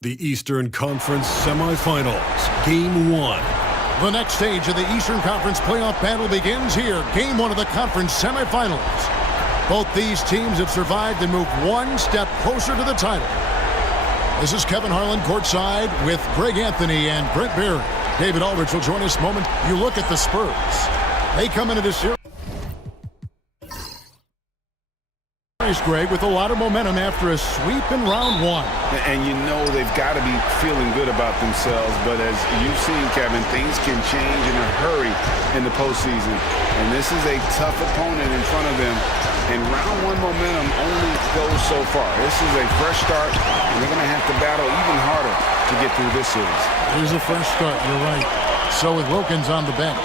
The Eastern Conference Semifinals, Game 1. The next stage of the Eastern Conference playoff battle begins here. Game 1 of the conference semifinals. Both these teams have survived and moved one step closer to the title. This is Kevin Harlan courtside with Greg Anthony and Brent Barry. David Aldridge will join us moment. You look at the Spurs. They come into this series, Greg, with a lot of momentum after a sweep in round one. And you know they've got to be feeling good about themselves. But as you've seen, Kevin, things can change in a hurry in the postseason. And this is a tough opponent in front of them. And round one momentum only goes so far. This is a fresh start, and they're going to have to battle even harder to get through this series. Here's a fresh start, you're right. So with Wilkins on the bench,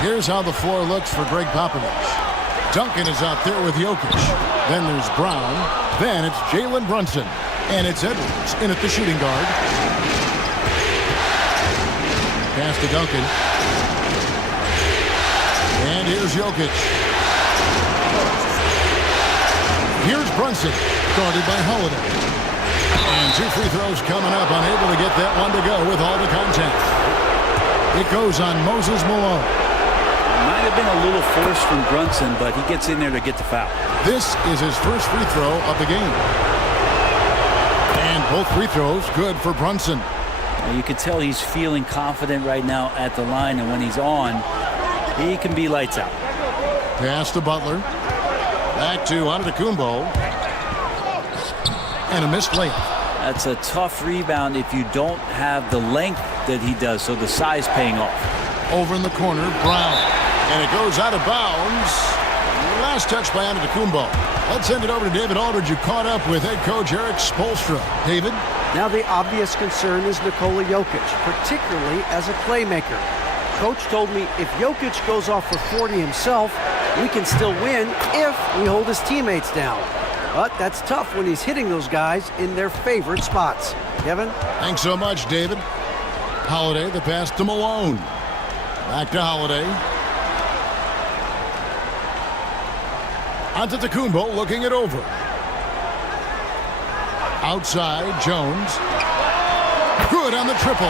here's how the floor looks for Greg Popovich. Duncan is out there with Jokic. Then there's Brown. Then it's Jalen Brunson. And it's Edwards in at the shooting guard. Pass to Duncan. And here's Jokic. Here's Brunson, guarded by Holiday. And two free throws coming up, unable to get that one to go with all the contact. It goes on Moses Malone. Might have been a little forced from Brunson, but he gets in there to get the foul. This is his first free throw of the game. And both free throws good for Brunson. Well, you can tell he's feeling confident right now at the line, and when he's on, he can be lights out. Pass to Butler. Back to Antetokounmpo. And a missed layup. That's a tough rebound if you don't have the length that he does, so the size paying off. Over in the corner, Brown. And it goes out of bounds. Last touch by Antetokounmpo. Let's send it over to David Aldridge, who caught up with head coach Eric Spoelstra. David? Now the obvious concern is Nikola Jokic, particularly as a playmaker. Coach told me if Jokic goes off for 40 himself, we can still win if we hold his teammates down. But that's tough when he's hitting those guys in their favorite spots. Kevin? Thanks so much, David. Holiday, the pass to Malone. Back to Holiday. Antetokounmpo looking it over. Outside, Jones. Good on the triple.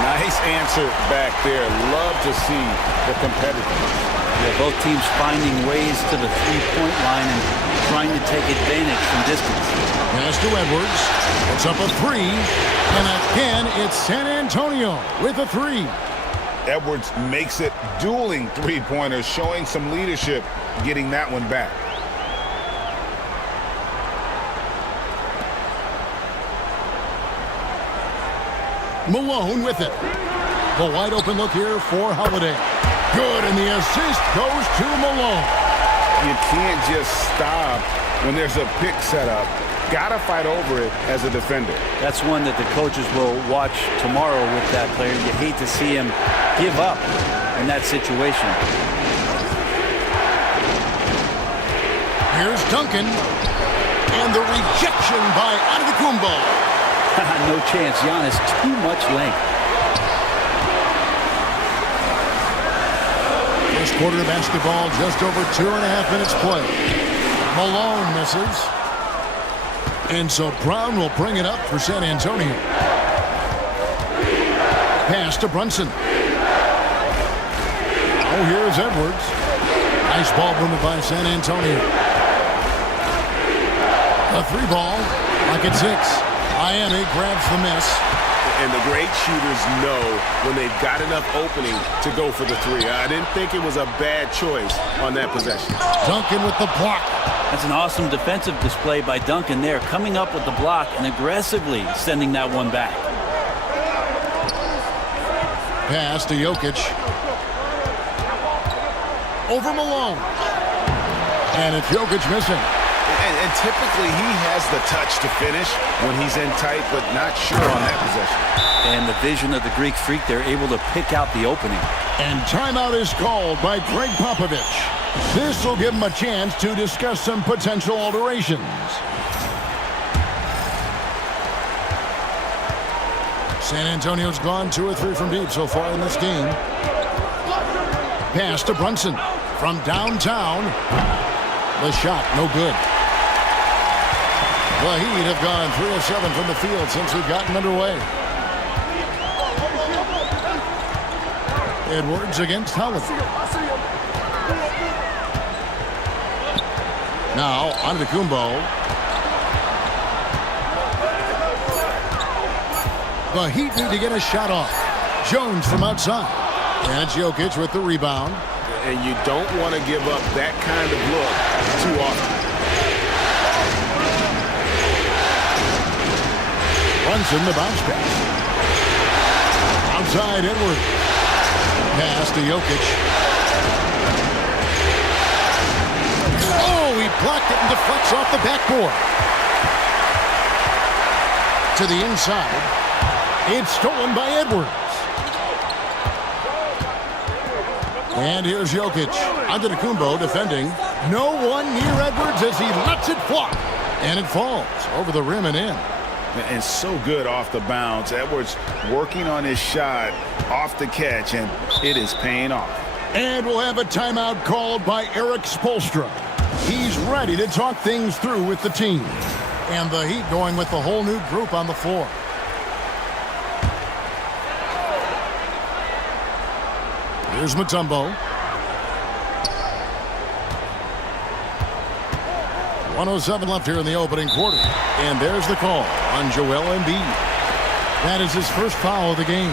Nice answer back there. Love to see the competitiveness. Yeah, both teams finding ways to the three-point line and trying to take advantage from distance. Pass to Edwards. It's up a three. And again, it's San Antonio with a three. Edwards makes it dueling three-pointers, showing some leadership, getting that one back. Malone with it. The wide open look here for Holiday. Good, and the assist goes to Malone. You can't just stop when there's a pick set up. Gotta fight over it as a defender. That's one that the coaches will watch tomorrow with that player. You hate to see him give up in that situation. Here's Duncan. And the rejection by Antetokounmpo. No chance. Giannis, too much length. First quarter of basketball, just over 2.5 minutes play. Malone misses. And so Brown will bring it up for San Antonio. Pass to Brunson. Oh, here's Edwards. Nice ball movement by San Antonio. A three ball, like it's 6. Miami grabs the miss. And the great shooters know when they've got enough opening to go for the three. I didn't think it was a bad choice on that possession. Duncan with the block. That's an awesome defensive display by Duncan there, coming up with the block and aggressively sending that one back. Pass to Jokic. Over Malone. And it's Jokic missing. And typically he has the touch to finish when he's in tight, but not sure on that possession. And the vision of the Greek freak, they're able to pick out the opening. And timeout is called by Greg Popovich. This will give him a chance to discuss some potential alterations. San Antonio's gone 2 or 3 from deep so far in this game. Pass to Brunson from downtown. The shot, no good. The Heat have gone 3 of 7 from the field since we've gotten underway. Edwards against Holiday. Now Antetokounmpo. The Heat need to get a shot off. Jones from outside. And it's Jokic with the rebound. And you don't want to give up that kind of look too often. Brunson, the bounce pass. Outside Edwards. Pass to Jokic. Oh, he blocked it and deflects off the backboard. To the inside. It's stolen by Edwards. And here's Jokic. Antetokounmpo defending. No one near Edwards as he lets it fly. And it falls over the rim and in. And so good off the bounce. Edwards working on his shot off the catch, and it is paying off. And we'll have a timeout called by Erik Spoelstra. He's ready to talk things through with the team. And the Heat going with the whole new group on the floor. Here's Mutombo. 1:07 left here in the opening quarter. And there's the call on Joel Embiid. That is his first foul of the game.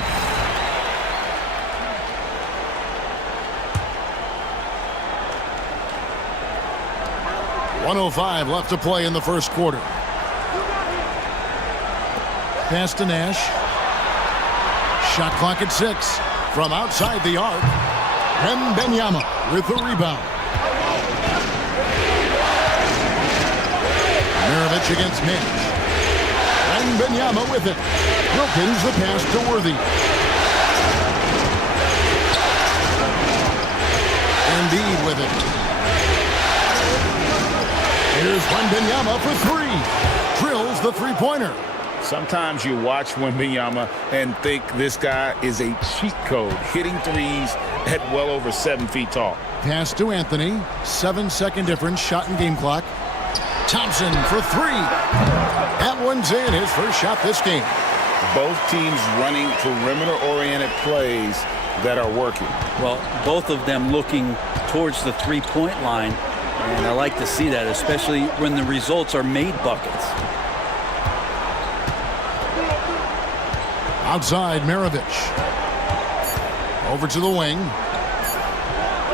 .105 left to play in the first quarter. Pass to Nash. Shot clock at 6. From outside the arc. Wembanyama with the rebound. Maravich against Nash. Wembanyama with it. Wilkins the pass to Worthy. Embiid with it. Here's Wembanyama for 3. Drills the three-pointer. Sometimes you watch Wembanyama and think this guy is a cheat code, hitting threes at well over 7 feet tall. Pass to Anthony. 7-second difference, shot and game clock. Thompson for 3. That one's in, his first shot this game. Both teams running perimeter-oriented plays that are working. Well, both of them looking towards the three-point line, and I like to see that, especially when the results are made buckets. Outside Maravich. Over to the wing.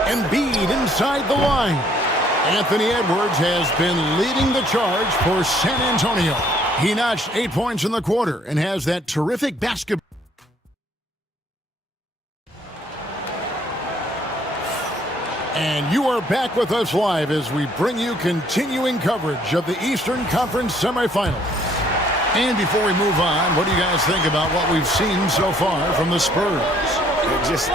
Embiid inside the line. Anthony Edwards has been leading the charge for San Antonio. He notched 8 points in the quarter and has that terrific basketball. And you are back with us live as we bring you continuing coverage of the Eastern Conference semifinals. And before we move on, what do you guys think about what we've seen so far from the Spurs?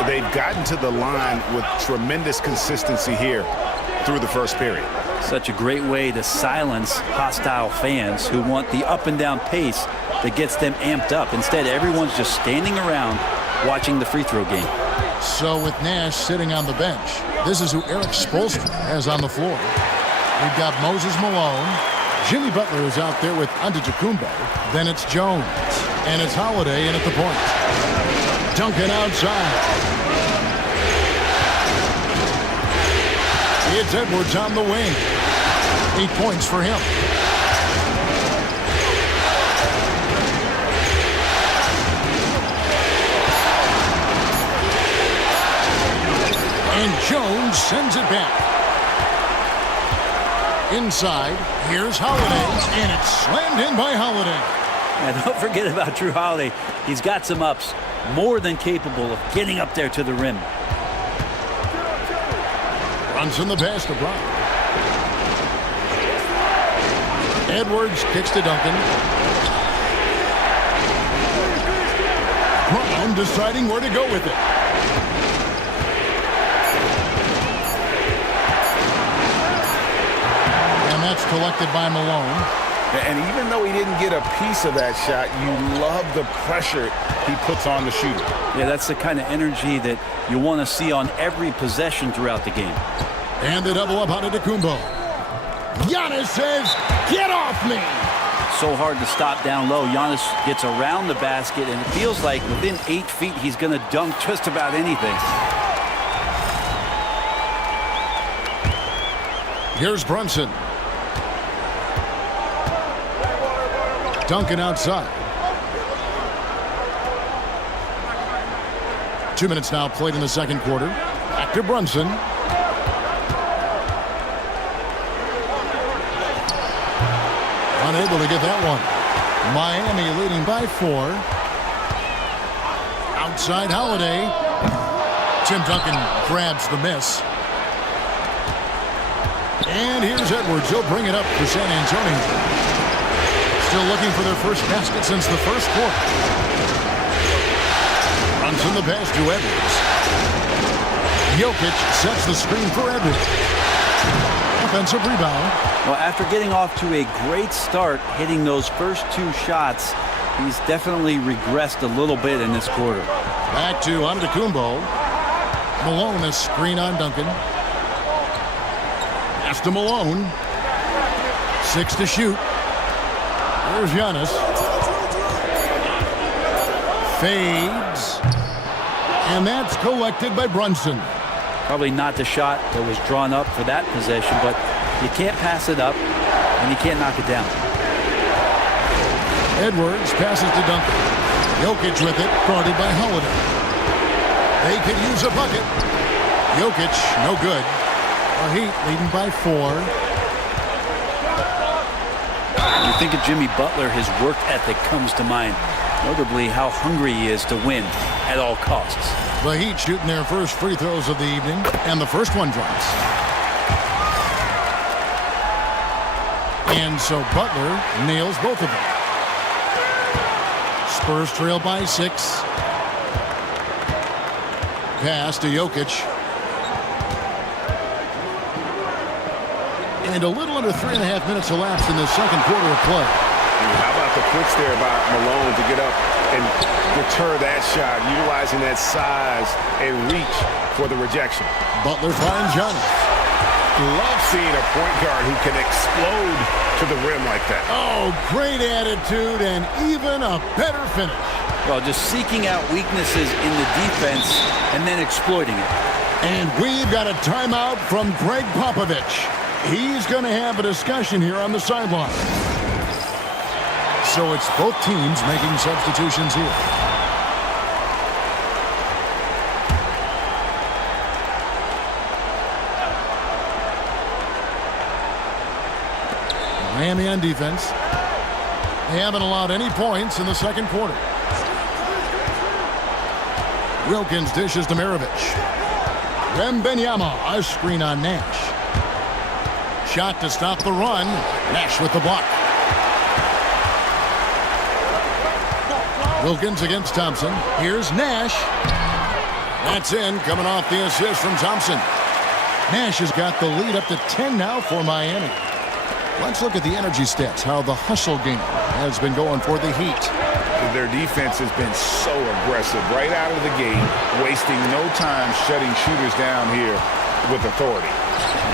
They've gotten to the line with tremendous consistency here through the first period. Such a great way to silence hostile fans who want the up and down pace that gets them amped up. Instead, everyone's just standing around watching the free throw game. So with Nash sitting on the bench, this is who Erik Spoelstra has on the floor. We've got Moses Malone. Jimmy Butler is out there with Antetokounmpo. Then it's Jones. And it's Holiday in at the point. Duncan outside. It's Edwards on the wing. 8 points for him. And Jones sends it back. Inside, here's Holiday, and it's slammed in by Holiday. And don't forget about Drew Holiday. He's got some ups, more than capable of getting up there to the rim. Brunson the pass to Bryant. Edwards kicks to Duncan. Brown deciding where to go with it. And that's collected by Malone. And even though he didn't get a piece of that shot, you love the pressure he puts on the shooter. Yeah, that's the kind of energy that you want to see on every possession throughout the game. And the double up on Antetokounmpo. Giannis says, "Get off me!" so hard to stop down low. Giannis gets around the basket, and it feels like within 8 feet he's going to dunk just about anything. Here's Brunson. Duncan outside. 2 minutes now played in the second quarter. Back to Brunson. Unable to get that one. Miami leading by 4. Outside Holiday. Tim Duncan grabs the miss. And here's Edwards. He'll bring it up for San Antonio. Still looking for their first basket since the first quarter. Brunson the pass to Edwards. Jokic sets the screen for Edwards. Offensive rebound. Well, after getting off to a great start, hitting those first 2 shots, he's definitely regressed a little bit in this quarter. Back to Antetokounmpo. Malone, a screen on Duncan. Pass to Malone. 6 to shoot. There's Giannis. Fades. And that's collected by Brunson. Probably not the shot that was drawn up for that possession, but you can't pass it up, and you can't knock it down. Edwards passes to Duncan. Jokic with it, guarded by Holiday. They could use a bucket. Jokic, no good. The Heat leading by 4. You think of Jimmy Butler, his work ethic comes to mind. Notably, how hungry he is to win at all costs. The Heat shooting their first free throws of the evening, and the first one drops. And so Butler nails both of them. Spurs trail by 6. Pass to Jokic. And a little under 3.5 minutes elapsed in the second quarter of play. How about the quicks there by Malone to get up and deter that shot, utilizing that size and reach for the rejection. Butler finds Giannis. Love seeing a point guard who can explode to the rim like that. Oh, great attitude and even a better finish. Well, just seeking out weaknesses in the defense and then exploiting it. And we've got a timeout from Greg Popovich. He's going to have a discussion here on the sideline. So it's both teams making substitutions here. Miami on defense. They haven't allowed any points in the second quarter. Wilkins dishes to Maravich. Wembanyama, a screen on Nash. Shot to stop the run. Nash with the block. Wilkins against Thompson. Here's Nash. That's in, coming off the assist from Thompson. Nash has got the lead up to 10 now for Miami. Let's look at the energy stats, how the hustle game has been going for the Heat. Their defense has been so aggressive right out of the gate, wasting no time shutting shooters down here with authority.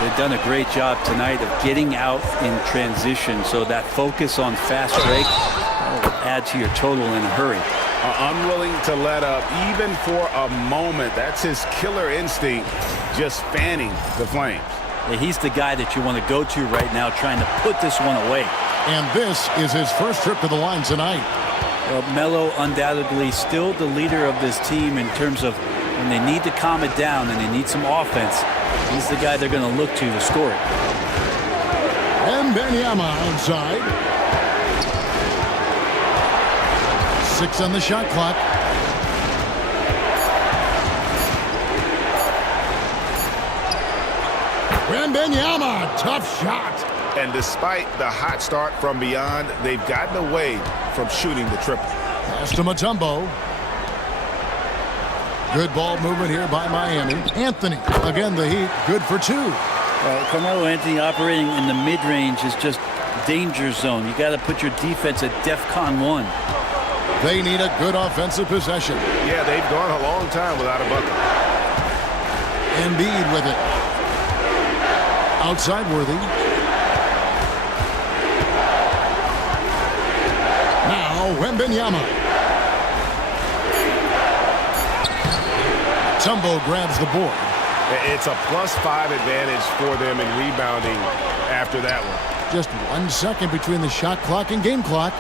They've done a great job tonight of getting out in transition, so that focus on fast break will add to your total in a hurry. Unwilling to let up even for a moment. That's his killer instinct, just fanning the flames. He's the guy that you want to go to right now, trying to put this one away. And this is his first trip to the line tonight. Well, Melo undoubtedly still the leader of this team in terms of when they need to calm it down and they need some offense. He's the guy they're going to look to score it. Wembanyama outside. 6 on the shot clock. Wembanyama, tough shot. And despite the hot start from beyond, they've gotten away from shooting the triple. Pass to Mutombo. Good ball movement here by Miami. Anthony, again the Heat, good for 2. Carmelo Anthony operating in the mid-range is just danger zone. You got to put your defense at DEFCON 1. They need a good offensive possession. Yeah, they've gone a long time without a bucket. Embiid with it. Outside Worthy. Now Wembanyama. Tumbo grabs the board. It's a +5 advantage for them in rebounding after that one. Just 1 second between the shot clock and game clock.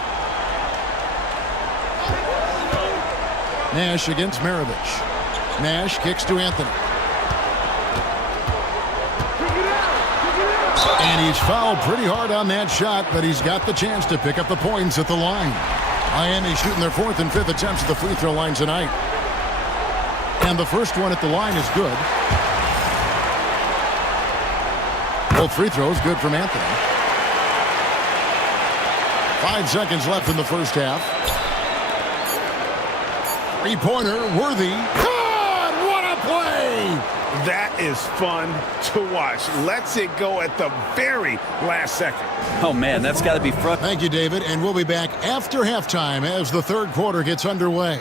Nash against Maravich. Nash kicks to Anthony. And he's fouled pretty hard on that shot, but he's got the chance to pick up the points at the line. Miami shooting their 4th and 5th attempts at the free throw line tonight. And the first one at the line is good. Both free throws good from Anthony. 5 seconds left in the first half. Three-pointer, Worthy. God, what a play! That is fun to watch. Lets it go at the very last second. Oh, man, that's got to be frustrating. Thank you, David, and we'll be back after halftime as the third quarter gets underway.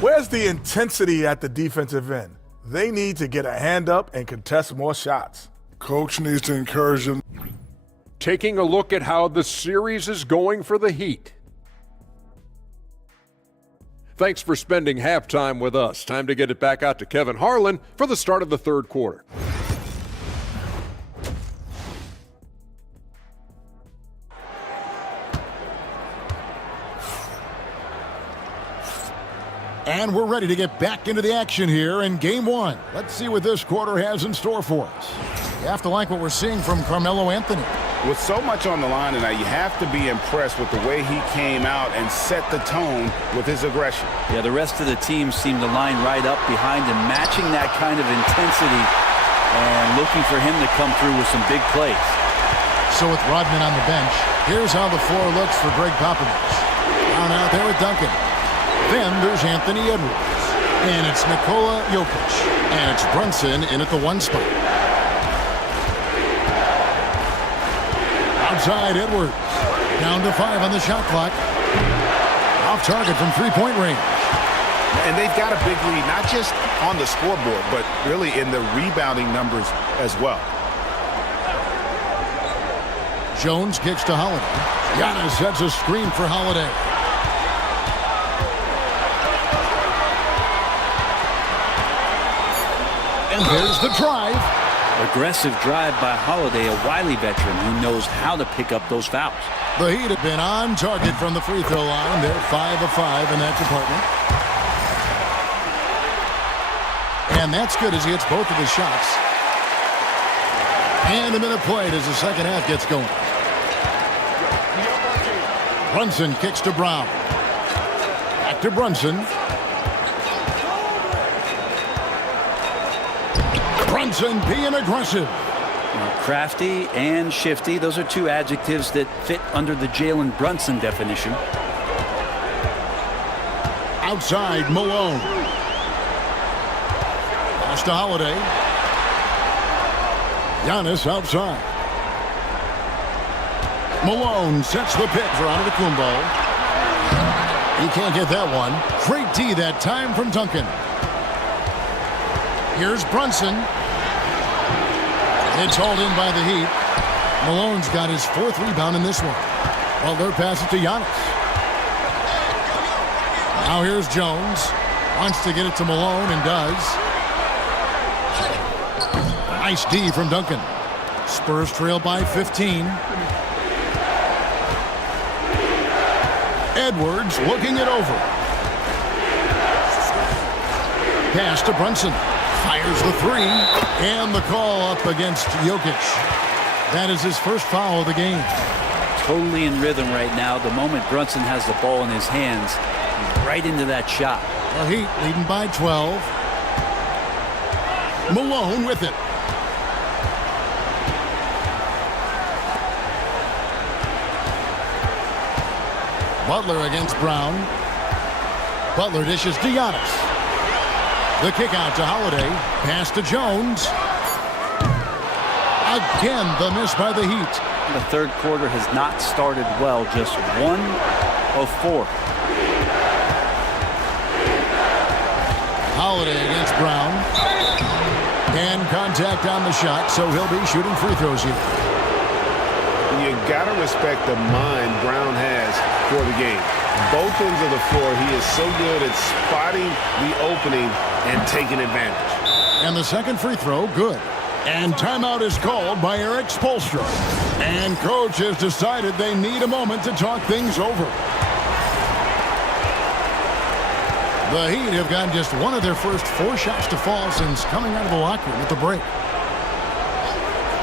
Where's the intensity at the defensive end? They need to get a hand up and contest more shots. Coach needs to encourage them. Taking a look at how the series is going for the Heat. Thanks for spending halftime with us. Time to get it back out to Kevin Harlan for the start of the third quarter. And we're ready to get back into the action here in Game 1. Let's see what this quarter has in store for us. You have to like what we're seeing from Carmelo Anthony. With so much on the line tonight, you have to be impressed with the way he came out and set the tone with his aggression. Yeah, the rest of the team seemed to line right up behind him, matching that kind of intensity and looking for him to come through with some big plays. So with Rodman on the bench, here's how the floor looks for Greg Popovich. Down out there with Duncan. Then there's Anthony Edwards. And it's Nikola Jokic. And it's Brunson in at the 1 spot. Outside Edwards. Down to 5 on the shot clock. Off target from three-point range. And they've got a big lead, not just on the scoreboard, but really in the rebounding numbers as well. Jones kicks to Holiday. Giannis sets a screen for Holiday. And there's the drive. Aggressive drive by Holiday, a wily veteran who knows how to pick up those fouls. The Heat have been on target from the free throw line. They're 5 of 5 in that department. And that's good as he hits both of his shots. And a minute played as the second half gets going. Brunson kicks to Brown. Back to Brunson. Brunson being aggressive. Crafty and shifty, those are two adjectives that fit under the Jalen Brunson definition. Outside, Malone. Pass to Holiday. Giannis outside. Malone sets the pick for Antetokounmpo. He can't get that one. Great D that time from Duncan. Here's Brunson. It's hauled in by the Heat. Malone's got his 4th rebound in this one. Butler passes to Giannis. Now here's Jones. Wants to get it to Malone and does. Nice D from Duncan. Spurs trail by 15. Edwards looking it over. Pass to Brunson. Fires the 3. And the call up against Jokic. That is his first foul of the game. Totally in rhythm right now. The moment Brunson has the ball in his hands, he's right into that shot. The Heat leading by 12. Malone with it. Butler against Brown. Butler dishes to Giannis. The kick out to Holiday. Pass to Jones. Again, the miss by the Heat. The third quarter has not started well, just 1 of 4. Holiday against Brown. And contact on the shot, so he'll be shooting free throws here. You got to respect the mind Brown has for the game. Both ends of the floor, he is so good at spotting the opening and taking advantage. And the second free throw, good. And timeout is called by Eric Spoelstra. And coach has decided they need a moment to talk things over. The Heat have gotten just one of their first 4 shots to fall since coming out of the locker room at the break.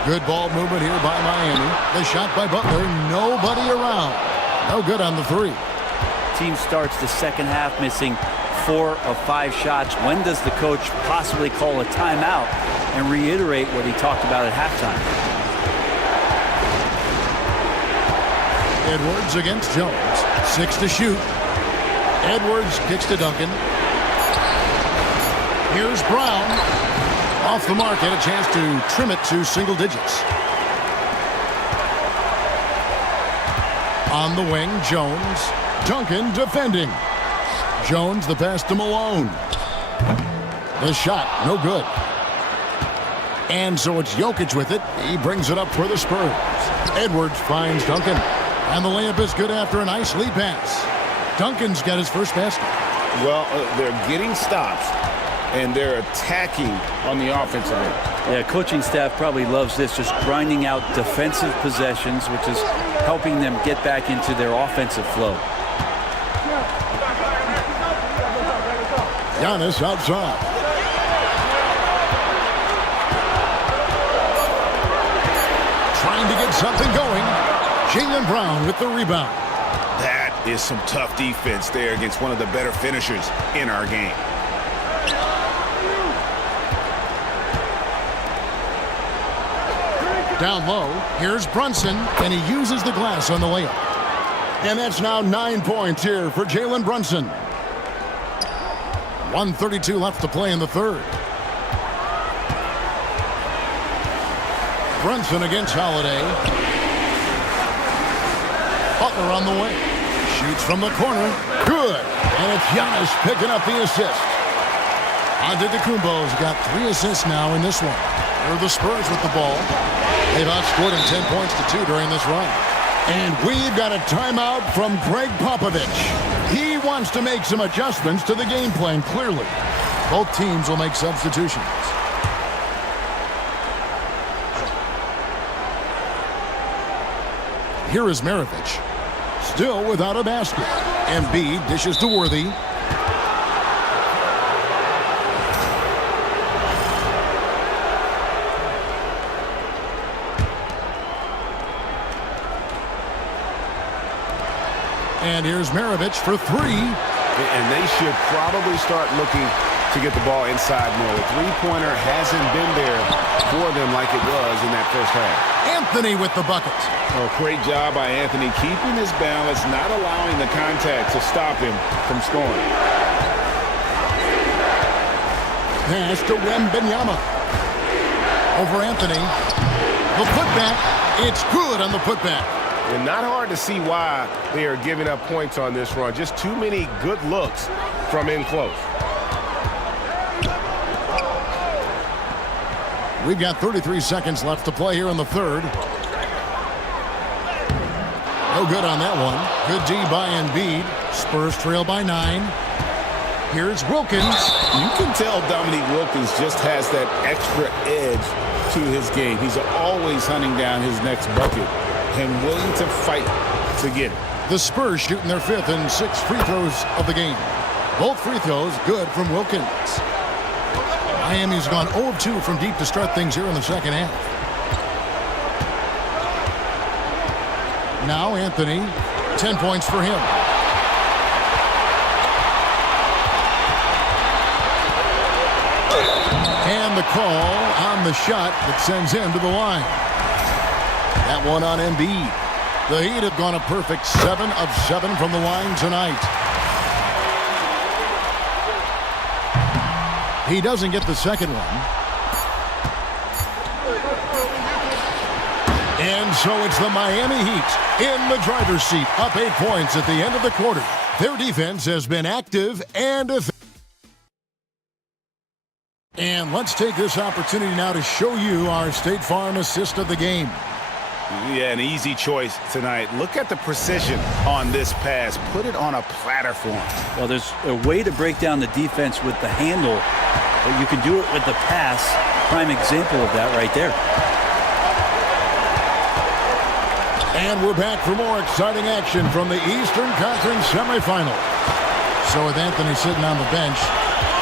Good ball movement here by Miami. The shot by Butler, nobody around. No good on the 3. Team starts the second half missing 4 of 5 shots. When does the coach possibly call a timeout and reiterate what he talked about at halftime? Edwards against Jones. 6 to shoot. Edwards kicks to Duncan. Here's Brown. Off the mark, had a chance to trim it to single digits. On the wing, Jones. Duncan defending. Jones the pass to Malone. The shot, no good. And so it's Jokic with it. He brings it up for the Spurs. Edwards finds Duncan. And the layup is good after a nice lead pass. Duncan's got his first basket. Well, they're getting stops, and they're attacking on the offensive end. Yeah, coaching staff probably loves this, just grinding out defensive possessions, which is helping them get back into their offensive flow. Giannis outside. Trying to get something going. Jaylen Brown with the rebound. That is some tough defense there against one of the better finishers in our game. Down low, here's Brunson, and he uses the glass on the layup. And that's now 9 points here for Jalen Brunson. 1:32 left to play in the third. Brunson against Holiday. Butler on the way. Shoots from the corner. Good. And it's Giannis picking up the assist. Antetokounmpo's got 3 assists now in this one. Here are the Spurs with the ball. They've outscored him 10 points to 2 during this run. And we've got a timeout from Greg Popovich. He wants to make some adjustments to the game plan, clearly. Both teams will make substitutions. Here is Maravich. Still without a basket. Embiid dishes to Worthy. And here's Maravich for 3. And they should probably start looking to get the ball inside more. The three-pointer hasn't been there for them like it was in that first half. Anthony with the bucket. Oh, great job by Anthony keeping his balance, not allowing the contact to stop him from scoring. Pass to Wembanyama. Over Anthony. The putback. It's good on the putback. And not hard to see why they are giving up points on this run. Just too many good looks from in close. We've got 33 seconds left to play here in the third. No good on that one. Good D by Embiid. Spurs trail by 9. Here's Wilkins. You can tell Dominique Wilkins just has that extra edge to his game. He's always hunting down his next bucket and willing to fight to get it. The Spurs shooting their 5th and 6th free throws of the game. Both free throws good from Wilkins. Miami's gone 0 of 2 from deep to start things here in the second half. Now Anthony, 10 points for him. And the call on the shot that sends him to the line. That one on Embiid. The Heat have gone a perfect 7 of 7 from the line tonight. He doesn't get the second one. And so it's the Miami Heat in the driver's seat, up 8 points at the end of the quarter. Their defense has been active and effective. And let's take this opportunity now to show you our State Farm assist of the game. Yeah, an easy choice tonight. Look at the precision on this pass. Put it on a platter for him. Well, there's a way to break down the defense with the handle, but you can do it with the pass. Prime example of that right there. And we're back for more exciting action from the Eastern Conference semifinal. So with Anthony sitting on the bench,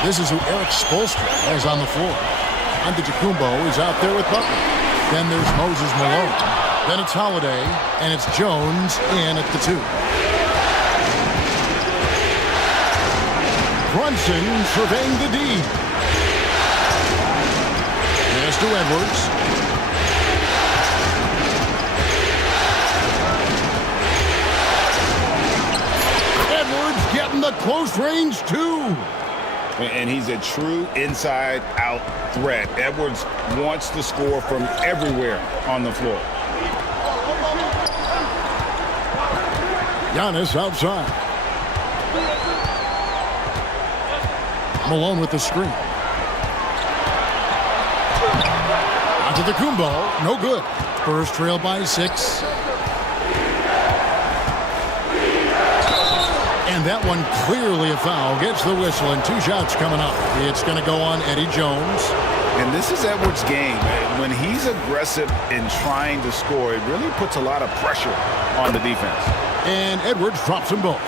this is who Eric Spoelstra has on the floor. Antetokounmpo is out there with Butler. Then there's Moses Malone. Then it's Holiday, and it's Jones in at the 2. Brunson surveying the D. Pass to Edwards. Edwards getting the close range, too. And he's a true inside-out threat. Edwards wants to score from everywhere on the floor. Giannis outside. Malone with the screen. Antetokounmpo, no good. Spurs trail by 6. And that one clearly a foul. Gets the whistle and 2 shots coming up. It's going to go on Eddie Jones. And this is Edwards' game. When he's aggressive in trying to score, it really puts a lot of pressure on the defense. And Edwards drops them both.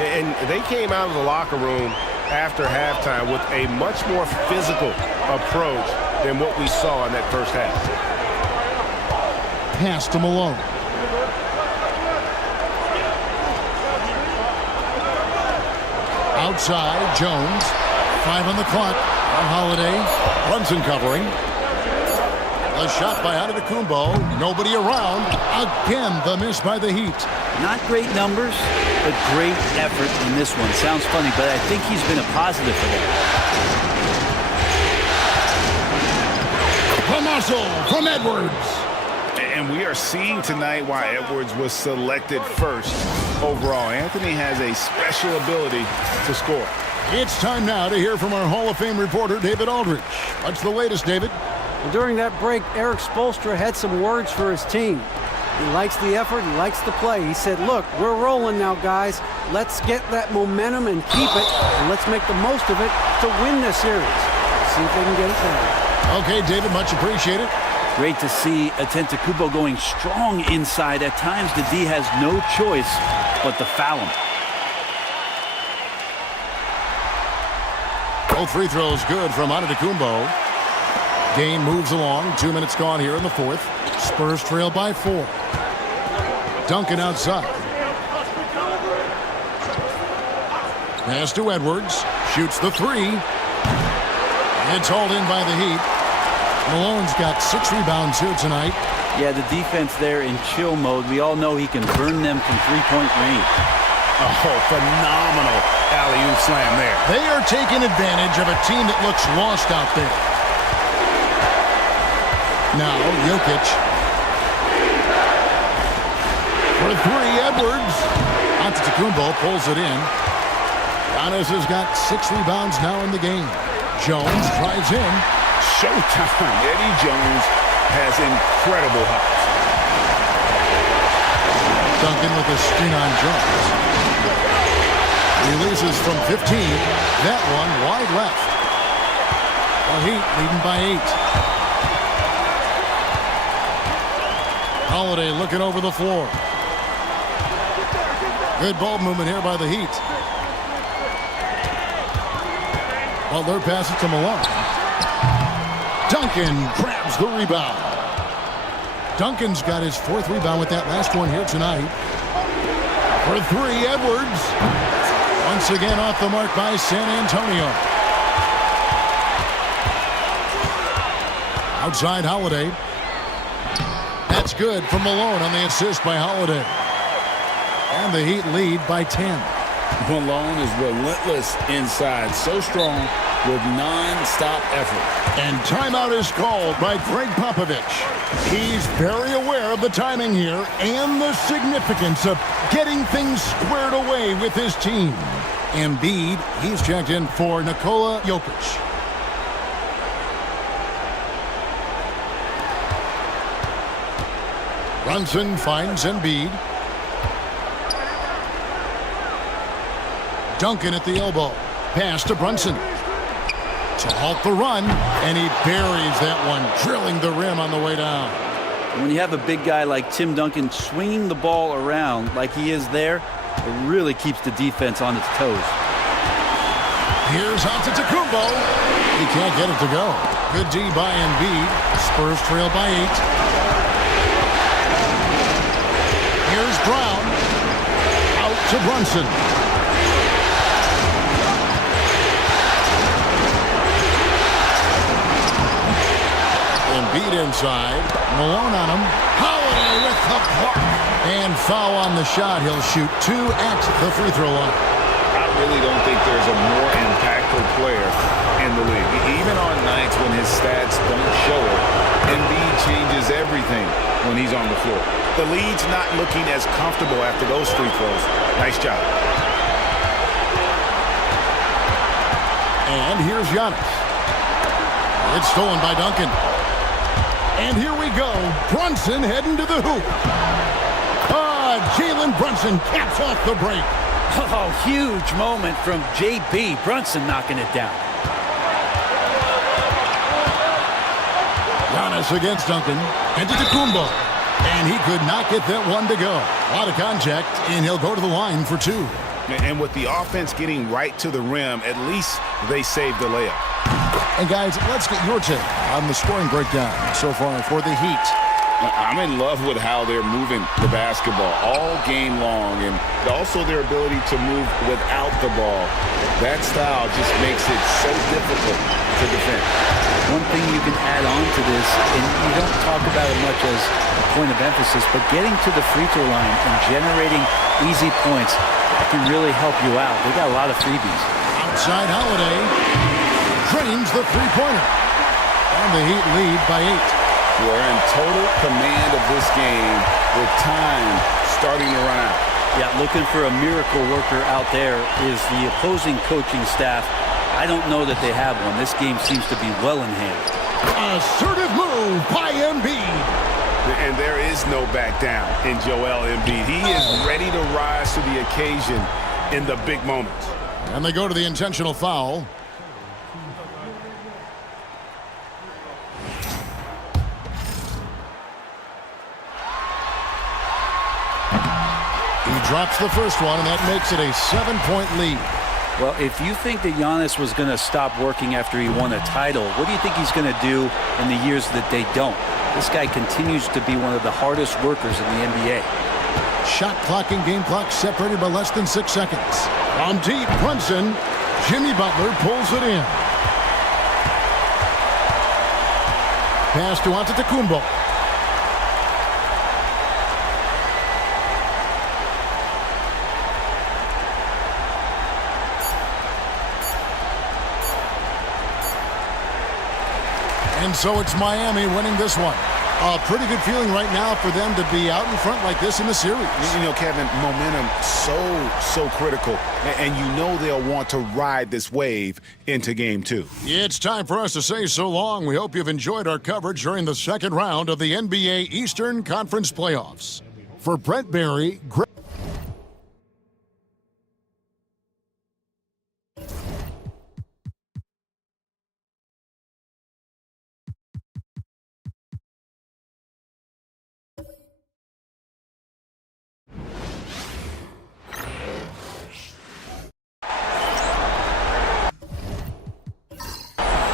And they came out of the locker room after halftime with a much more physical approach than what we saw in that first half. Pass to Malone. Outside, Jones. 5 on the clock. On Holiday. Brunson covering. A shot by Antetokounmpo. Nobody around. Again, the miss by the Heat. Not great numbers, but great effort in this one. Sounds funny, but I think he's been a positive for them. The muscle from Edwards. And we are seeing tonight why Edwards was selected first overall. Anthony has a special ability to score. It's time now to hear from our Hall of Fame reporter, David Aldridge. What's the latest, David? Well, during that break, Eric Spoelstra had some words for his team. He likes the effort. He likes the play. He said, look, we're rolling now, guys. Let's get that momentum and keep it, and let's make the most of it to win this series. See if they can get it done. Okay, David, much appreciated. Great to see Antetokounmpo going strong inside. At times, the D has no choice but to foul him. Both free throws good from Antetokounmpo. Game moves along. 2 minutes gone here in the fourth. Spurs trail by 4. Duncan outside. Pass to Edwards. Shoots the 3. It's hauled in by the Heat. Malone's got 6 rebounds here tonight. Yeah, the defense there in chill mode. We all know he can burn them from three-point range. Oh, phenomenal alley-oop slam there. They are taking advantage of a team that looks lost out there. Now, Jokic. For 3, Edwards. Antetokounmpo pulls it in. Giannis has got 6 rebounds now in the game. Jones drives in. Showtime. Eddie Jones has incredible hops. Duncan with a screen on Jones. Releases from 15. That one wide left. The Heat leading by 8. Holiday looking over the floor. Good ball movement here by the Heat. Butler passes to Malone. Duncan grabs the rebound. Duncan's got his 4th rebound with that last one here tonight. For 3, Edwards. Once again off the mark by San Antonio. Outside Holiday. That's good from Malone on the assist by Holiday. And the Heat lead by 10. Malone is relentless inside, so strong with non-stop effort. And timeout is called by Greg Popovich. He's very aware of the timing here and the significance of getting things squared away with his team. Embiid, he's checked in for Nikola Jokic. Brunson finds Embiid. Duncan at the elbow. Pass to Brunson. To halt the run, and he buries that one, drilling the rim on the way down. When you have a big guy like Tim Duncan swinging the ball around like he is there, it really keeps the defense on its toes. Here's Antetokounmpo. He can't get it to go. Good D by Embiid. Spurs trail by 8. Here's Brown. Out to Brunson. Embiid inside. Malone on him. Holiday with the block. And foul on the shot. He'll shoot 2 at the free throw line. I really don't think there's a more impactful player in the league. Even on nights when his stats don't show it, Embiid changes everything when he's on the floor. The lead's not looking as comfortable after those free throws. Nice job. And here's Giannis. It's stolen by Duncan. And here we go. Brunson heading to the hoop. Jalen Brunson caps off the break. Oh, huge moment from J.B. Brunson knocking it down. Giannis against Duncan. Antetokounmpo. And he could not get that one to go. A lot of contact, and he'll go to the line for 2. And with the offense getting right to the rim, at least they saved the layup. And guys, let's get your take on the scoring breakdown so far for the Heat. I'm in love with how they're moving the basketball all game long, and also their ability to move without the ball. That style just makes it so difficult to defend. One thing you can add on to this, and you don't talk about it much as a point of emphasis, but getting to the free throw line and generating easy points, that can really help you out. They got a lot of freebies. Outside Holiday drains the three-pointer. And the Heat lead by 8. We're in total command of this game with time starting to run out. Yeah, looking for a miracle worker out there is the opposing coaching staff. I don't know that they have one. This game seems to be well in hand. Assertive move by Embiid. And there is no back down in Joel Embiid. He is ready to rise to the occasion in the big moments. And they go to the intentional foul. Drops the first one, and that makes it a 7-point lead. Well, if you think that Giannis was going to stop working after he won a title, what do you think he's going to do in the years that they don't? This guy continues to be one of the hardest workers in the NBA. Shot clock and game clock separated by less than 6 seconds. From deep, Brunson. Jimmy Butler pulls it in. Pass to Antetokounmpo. And so it's Miami winning this one. A pretty good feeling right now for them to be out in front like this in the series. You know, Kevin, momentum so critical. And you know they'll want to ride this wave into Game 2. It's time for us to say so long. We hope you've enjoyed our coverage during the second round of the NBA Eastern Conference Playoffs. For Brent Barry, Greg.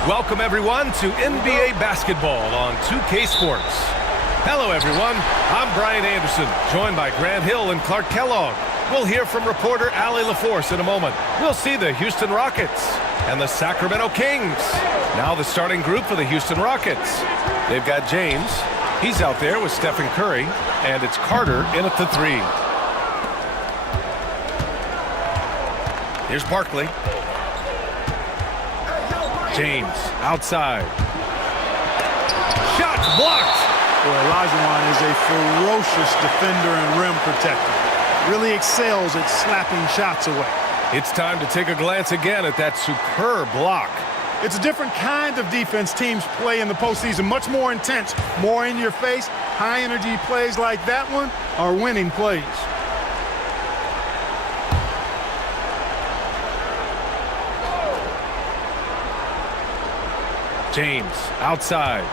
Welcome, everyone, to NBA basketball on 2K Sports. Hello, everyone. I'm Brian Anderson, joined by Grant Hill and Clark Kellogg. We'll hear from reporter Allie LaForce in a moment. We'll see the Houston Rockets and the Sacramento Kings. Now the starting group for the Houston Rockets. They've got James. He's out there with Stephen Curry, and it's Carter in at the 3. Here's Barkley. James outside. Shots blocked. Boy, Olajuwon is a ferocious defender and rim protector. Really excels at slapping shots away. It's time to take a glance again at that superb block. It's a different kind of defense teams play in the postseason. Much more intense, more in your face. High energy plays like that one are winning plays. James outside.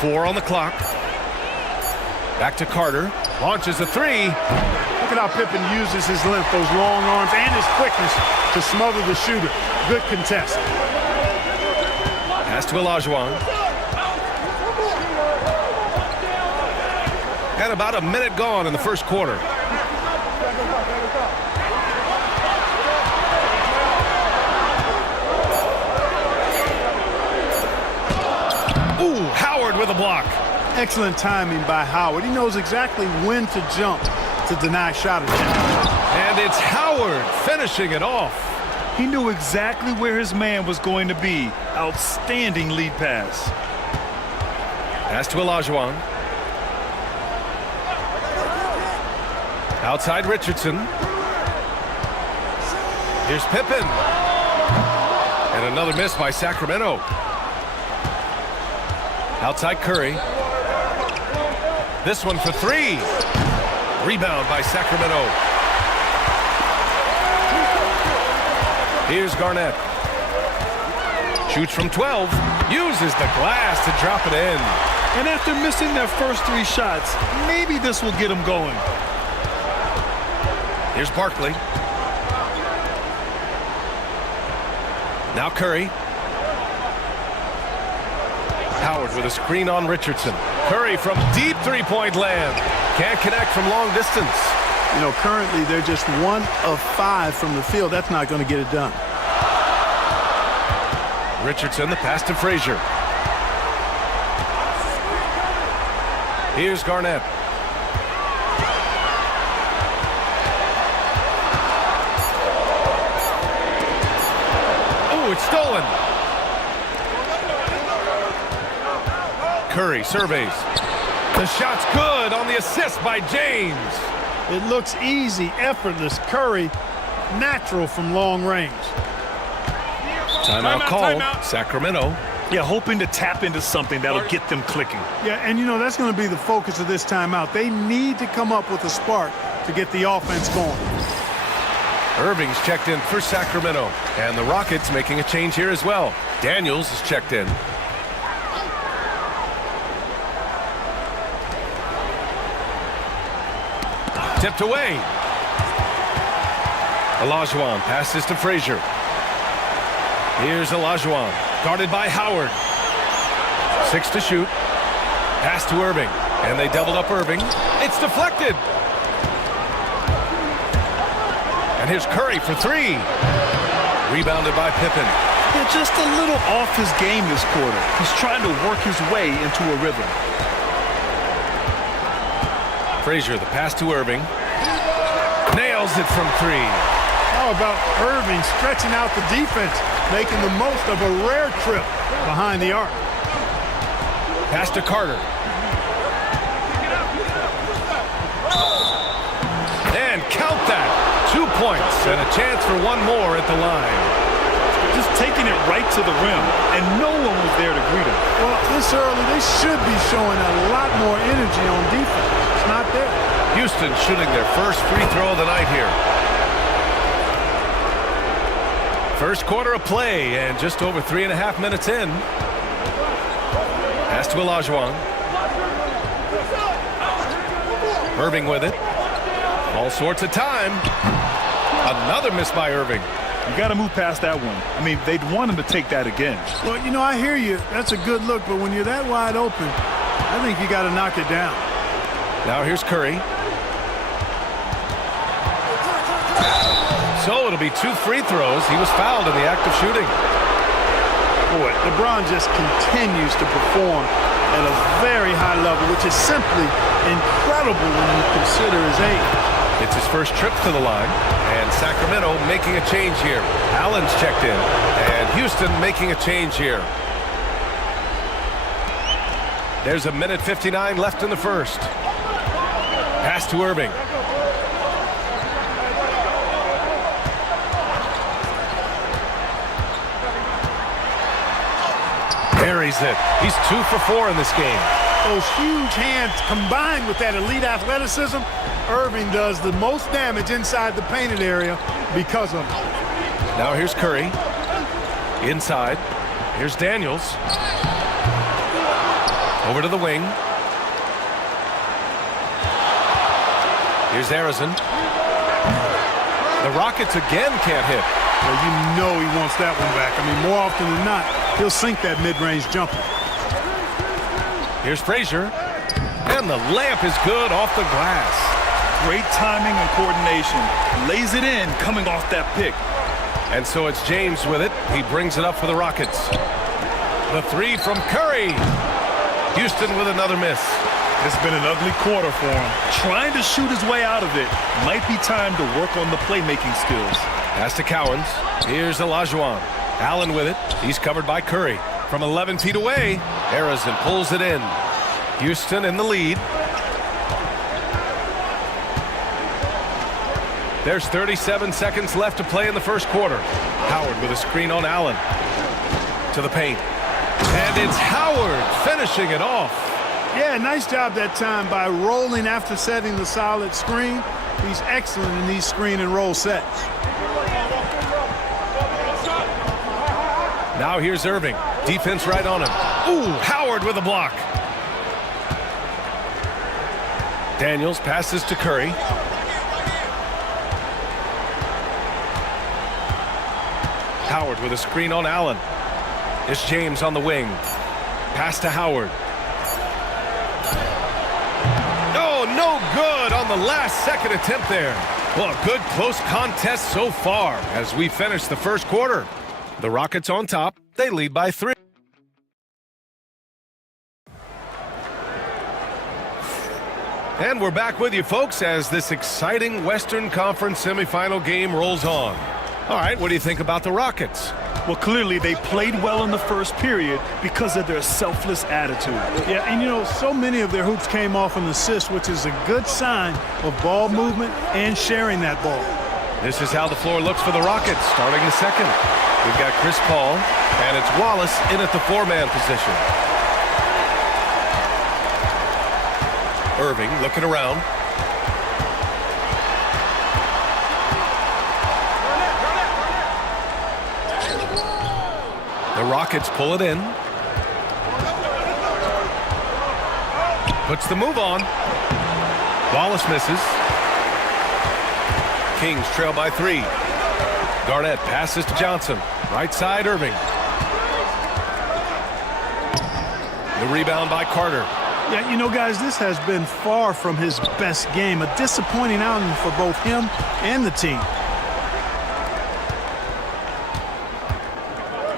Four on the clock. Back to Carter. Launches a three. Look at how Pippen uses his length, those long arms, and his quickness to smother the shooter. Good contest. Pass to Olajuwon. And about a minute gone in the first quarter. Ooh, Howard with a block. Excellent timing by Howard. He knows exactly when to jump to deny shot attempt. And it's Howard finishing it off. He knew exactly where his man was going to be. Outstanding lead pass. Pass to Olajuwon. Outside Richardson. Here's Pippen. And another miss by Sacramento. Outside Curry. This one for three. Rebound by Sacramento. Here's Garnett. Shoots from 12. Uses the glass to drop it in. And after missing their first three shots, maybe this will get them going. Here's Barkley. Now Curry. Howard with a screen on Richardson. Curry from deep three-point land. Can't connect from long distance. You know, currently they're just 1 of 5 from the field. That's not going to get it done. Richardson, the pass to Frazier. Here's Garnett. Oh, it's stolen. Curry surveys. The shot's good on the assist by James. It looks easy, effortless. Curry, natural from long range. Timeout called. Sacramento. Yeah, hoping to tap into something that'll get them clicking. Yeah, and you know, that's going to be the focus of this timeout. They need to come up with a spark to get the offense going. Irving's checked in for Sacramento. And the Rockets making a change here as well. Daniels is checked in. Tipped away. Olajuwon passes to Frazier. Here's Olajuwon, guarded by Howard. 6 to shoot. Pass to Irving, and they doubled up Irving. It's deflected. And here's Curry for three. Rebounded by Pippen. Yeah, just a little off his game this quarter. He's trying to work his way into a rhythm. Frazier, the pass to Irving. Nails it from three. How about Irving stretching out the defense, making the most of a rare trip behind the arc. Pass to Carter. And count that. 2 points and a chance for one more at the line. Just taking it right to the rim, and no one was there to greet him. Well, this early, they should be showing a lot more energy on defense. It's not there. Houston shooting their first free throw of the night here. First quarter of play, and just over 3.5 minutes in. Pass to Olajuwon. Irving with it. All sorts of time. Another miss by Irving. You got to move past that one. I mean, they'd want him to take that again. Well, you know, I hear you. That's a good look, but when you're that wide open, I think you got to knock it down. Now here's Curry. So it'll be 2 free throws. He was fouled in the act of shooting. Boy, LeBron just continues to perform at a very high level, which is simply incredible when you consider his age. It's his first trip to the line, and Sacramento making a change here. Allen's checked in, and Houston making a change here. There's a minute 59 left in the first. Pass to Irving. Buries it. He's 2 for 4 in this game. Those huge hands combined with that elite athleticism, Irving does the most damage inside the painted area because of it. Now here's Curry. Inside. Here's Daniels. Over to the wing. Here's Arizin. The Rockets again can't hit. Well, you know he wants that one back. I mean, more often than not, he'll sink that mid-range jumper. Here's Frazier. And the layup is good off the glass. Great timing and coordination. Lays it in coming off that pick. And so it's James with it. He brings it up for the Rockets. The three from Curry. Houston with another miss. It's been an ugly quarter for him. Trying to shoot his way out of it. Might be time to work on the playmaking skills. Pass to Cowens. Here's Olajuwon. Allen with it. He's covered by Curry. From 11 feet away, Arizin pulls it in. Houston in the lead. There's 37 seconds left to play in the first quarter. Howard with a screen on Allen. To the paint. And it's Howard finishing it off. Yeah, nice job that time by rolling after setting the solid screen. He's excellent in these screen and roll sets. Now here's Irving. Defense right on him. Ooh, Howard with a block. Daniels passes to Curry. Howard with a screen on Allen. It's James on the wing. Pass to Howard. Oh, no good on the last second attempt there. Well, a good close contest so far as we finish the first quarter. The Rockets on top. They lead by 3. And we're back with you, folks, as this exciting Western Conference semifinal game rolls on. All right, what do you think about the Rockets? Well, clearly they played well in the first period because of their selfless attitude. Yeah, and you know, so many of their hoops came off an assist, which is a good sign of ball movement and sharing that ball. This is how the floor looks for the Rockets starting the second. We've got Chris Paul, and it's Wallace in at the 4-man position. Irving looking around. The Rockets pull it in. Puts the move on. Wallace misses. Kings trail by 3. Garnett passes to Johnson. Right side, Irving. The rebound by Carter. Yeah, you know, guys, this has been far from his best game. A disappointing outing for both him and the team.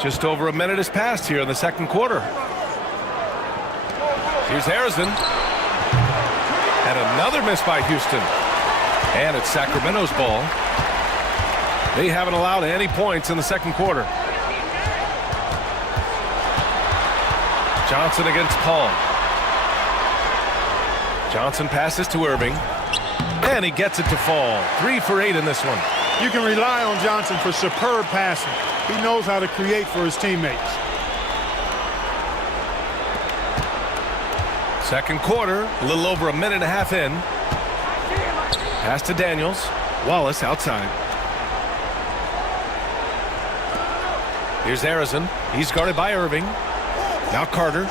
Just over a minute has passed here in the second quarter. Here's Arizin. And another miss by Houston. And it's Sacramento's ball. They haven't allowed any points in the second quarter. Johnson against Paul. Johnson passes to Irving. And he gets it to fall. 3 for 8 in this one. You can rely on Johnson for superb passing. He knows how to create for his teammates. Second quarter, a little over a minute and a half in. Pass to Daniels. Wallace outside. Here's Arizin. He's guarded by Irving. Now Carter.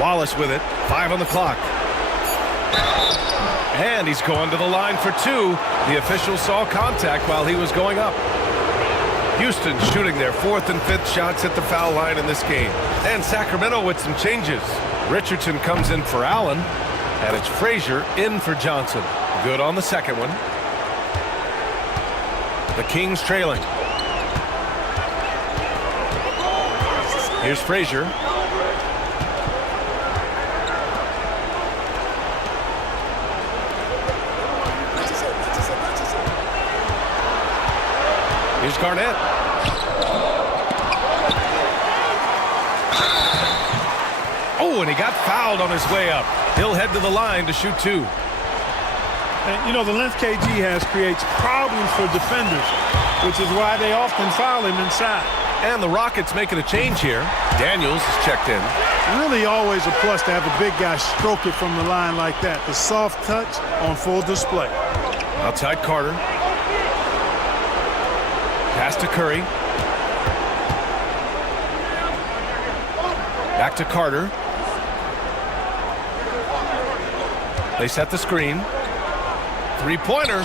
Wallace with it. 5 on the clock. And he's going to the line for 2. The official saw contact while he was going up. Houston shooting their 4th and 5th shots at the foul line in this game. And Sacramento with some changes. Richardson comes in for Allen. And it's Frazier in for Johnson. Good on the second one. The Kings trailing. Here's Frazier. Here's Garnett. Oh, and he got fouled on his way up. He'll head to the line to shoot 2. And, you know, the length KG has creates problems for defenders, which is why they often foul him inside. And the Rockets making a change here. Daniels is checked in. Really always a plus to have a big guy stroke it from the line like that. The soft touch on full display. Outside Carter. Pass to Curry. Back to Carter. They set the screen. Three-pointer.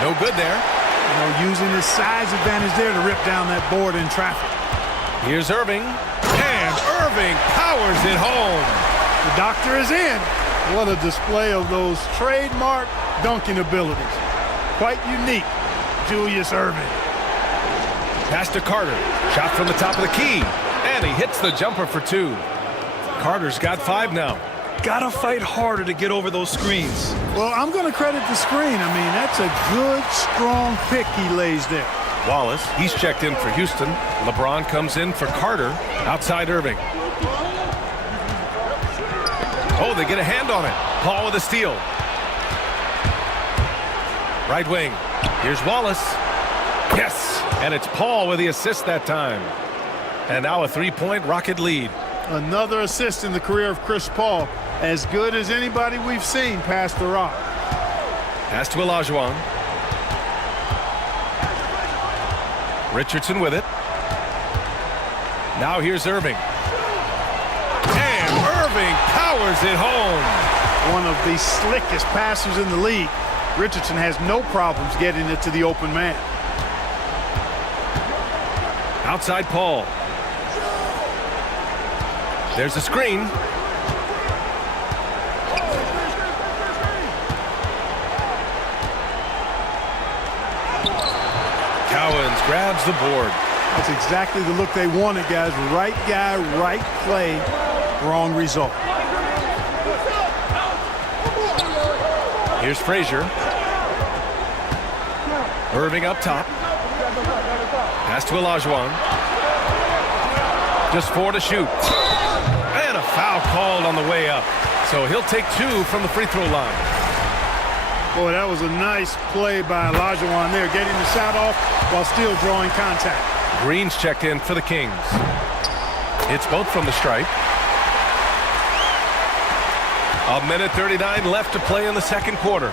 No good there. You know, using his size advantage there to rip down that board in traffic. Here's Irving. And Irving powers it home. The doctor is in. What a display of those trademark dunking abilities. Quite unique, Julius Irving. Pass to Carter. Shot from the top of the key. And he hits the jumper for 2. Carter's got 5 now. Gotta fight harder to get over those screens. Well, I'm going to credit the screen. I mean, that's a good, strong pick he lays there. Wallace, he's checked in for Houston. LeBron comes in for Carter. Outside Irving. Oh, they get a hand on it. Paul with a steal. Right wing. Here's Wallace. Yes, and it's Paul with the assist that time. And now a 3-point Rocket lead. Another assist in the career of Chris Paul. As good as anybody we've seen past the rock. Pass to Olajuwon. Richardson with it. Now here's Irving. And Irving powers it home. One of the slickest passers in the league. Richardson has no problems getting it to the open man. Outside Paul. There's a screen. Cowens grabs the board. That's exactly the look they wanted, guys. Right guy, right play, wrong result. Here's Frazier. Irving up top. Pass to Olajuwon. Just 4 to shoot. And a foul called on the way up. So he'll take 2 from the free throw line. Boy, that was a nice play by Olajuwon there, getting the shot off while still drawing contact. Green's checked in for the Kings. It's both from the stripe. 1:39 left to play in the second quarter.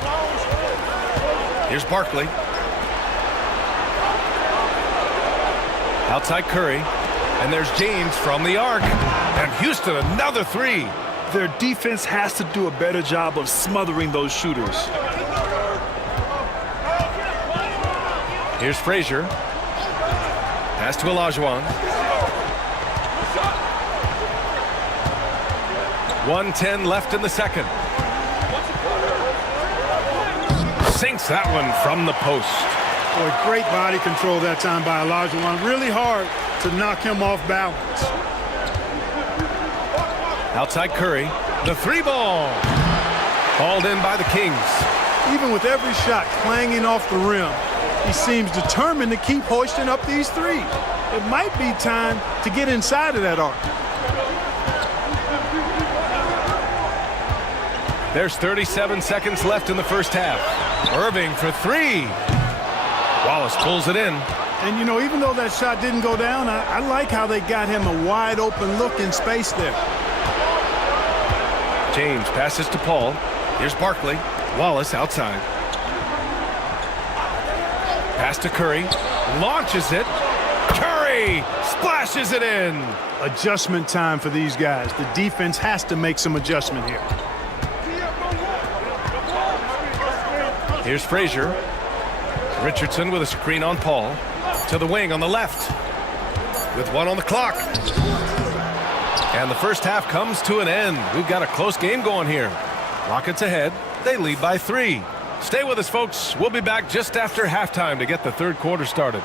Here's Barkley. Outside Curry. And there's James from the arc. And Houston, another 3. Their defense has to do a better job of smothering those shooters. Here's Frazier. Pass to Olajuwon. 1:10 left in the second. Sinks that one from the post. Boy, great body control that time by Olajuwon. Really hard to knock him off balance. Outside Curry. The 3-ball. Called in by the Kings. Even with every shot clanging off the rim, he seems determined to keep hoisting up these threes. It might be time to get inside of that arc. There's 37 seconds left in the first half. Irving for 3. Wallace pulls it in. And, you know, even though that shot didn't go down, I like how they got him a wide open look in space there. James passes to Paul. Here's Barkley. Wallace outside. Pass to Curry. Launches it. Curry splashes it in. Adjustment time for these guys. The defense has to make some adjustment here. Here's Frazier. Richardson with a screen on Paul. To the wing on the left. With 1 on the clock. And the first half comes to an end. We've got a close game going here. Rockets ahead. They lead by 3. Stay with us, folks. We'll be back just after halftime to get the third quarter started.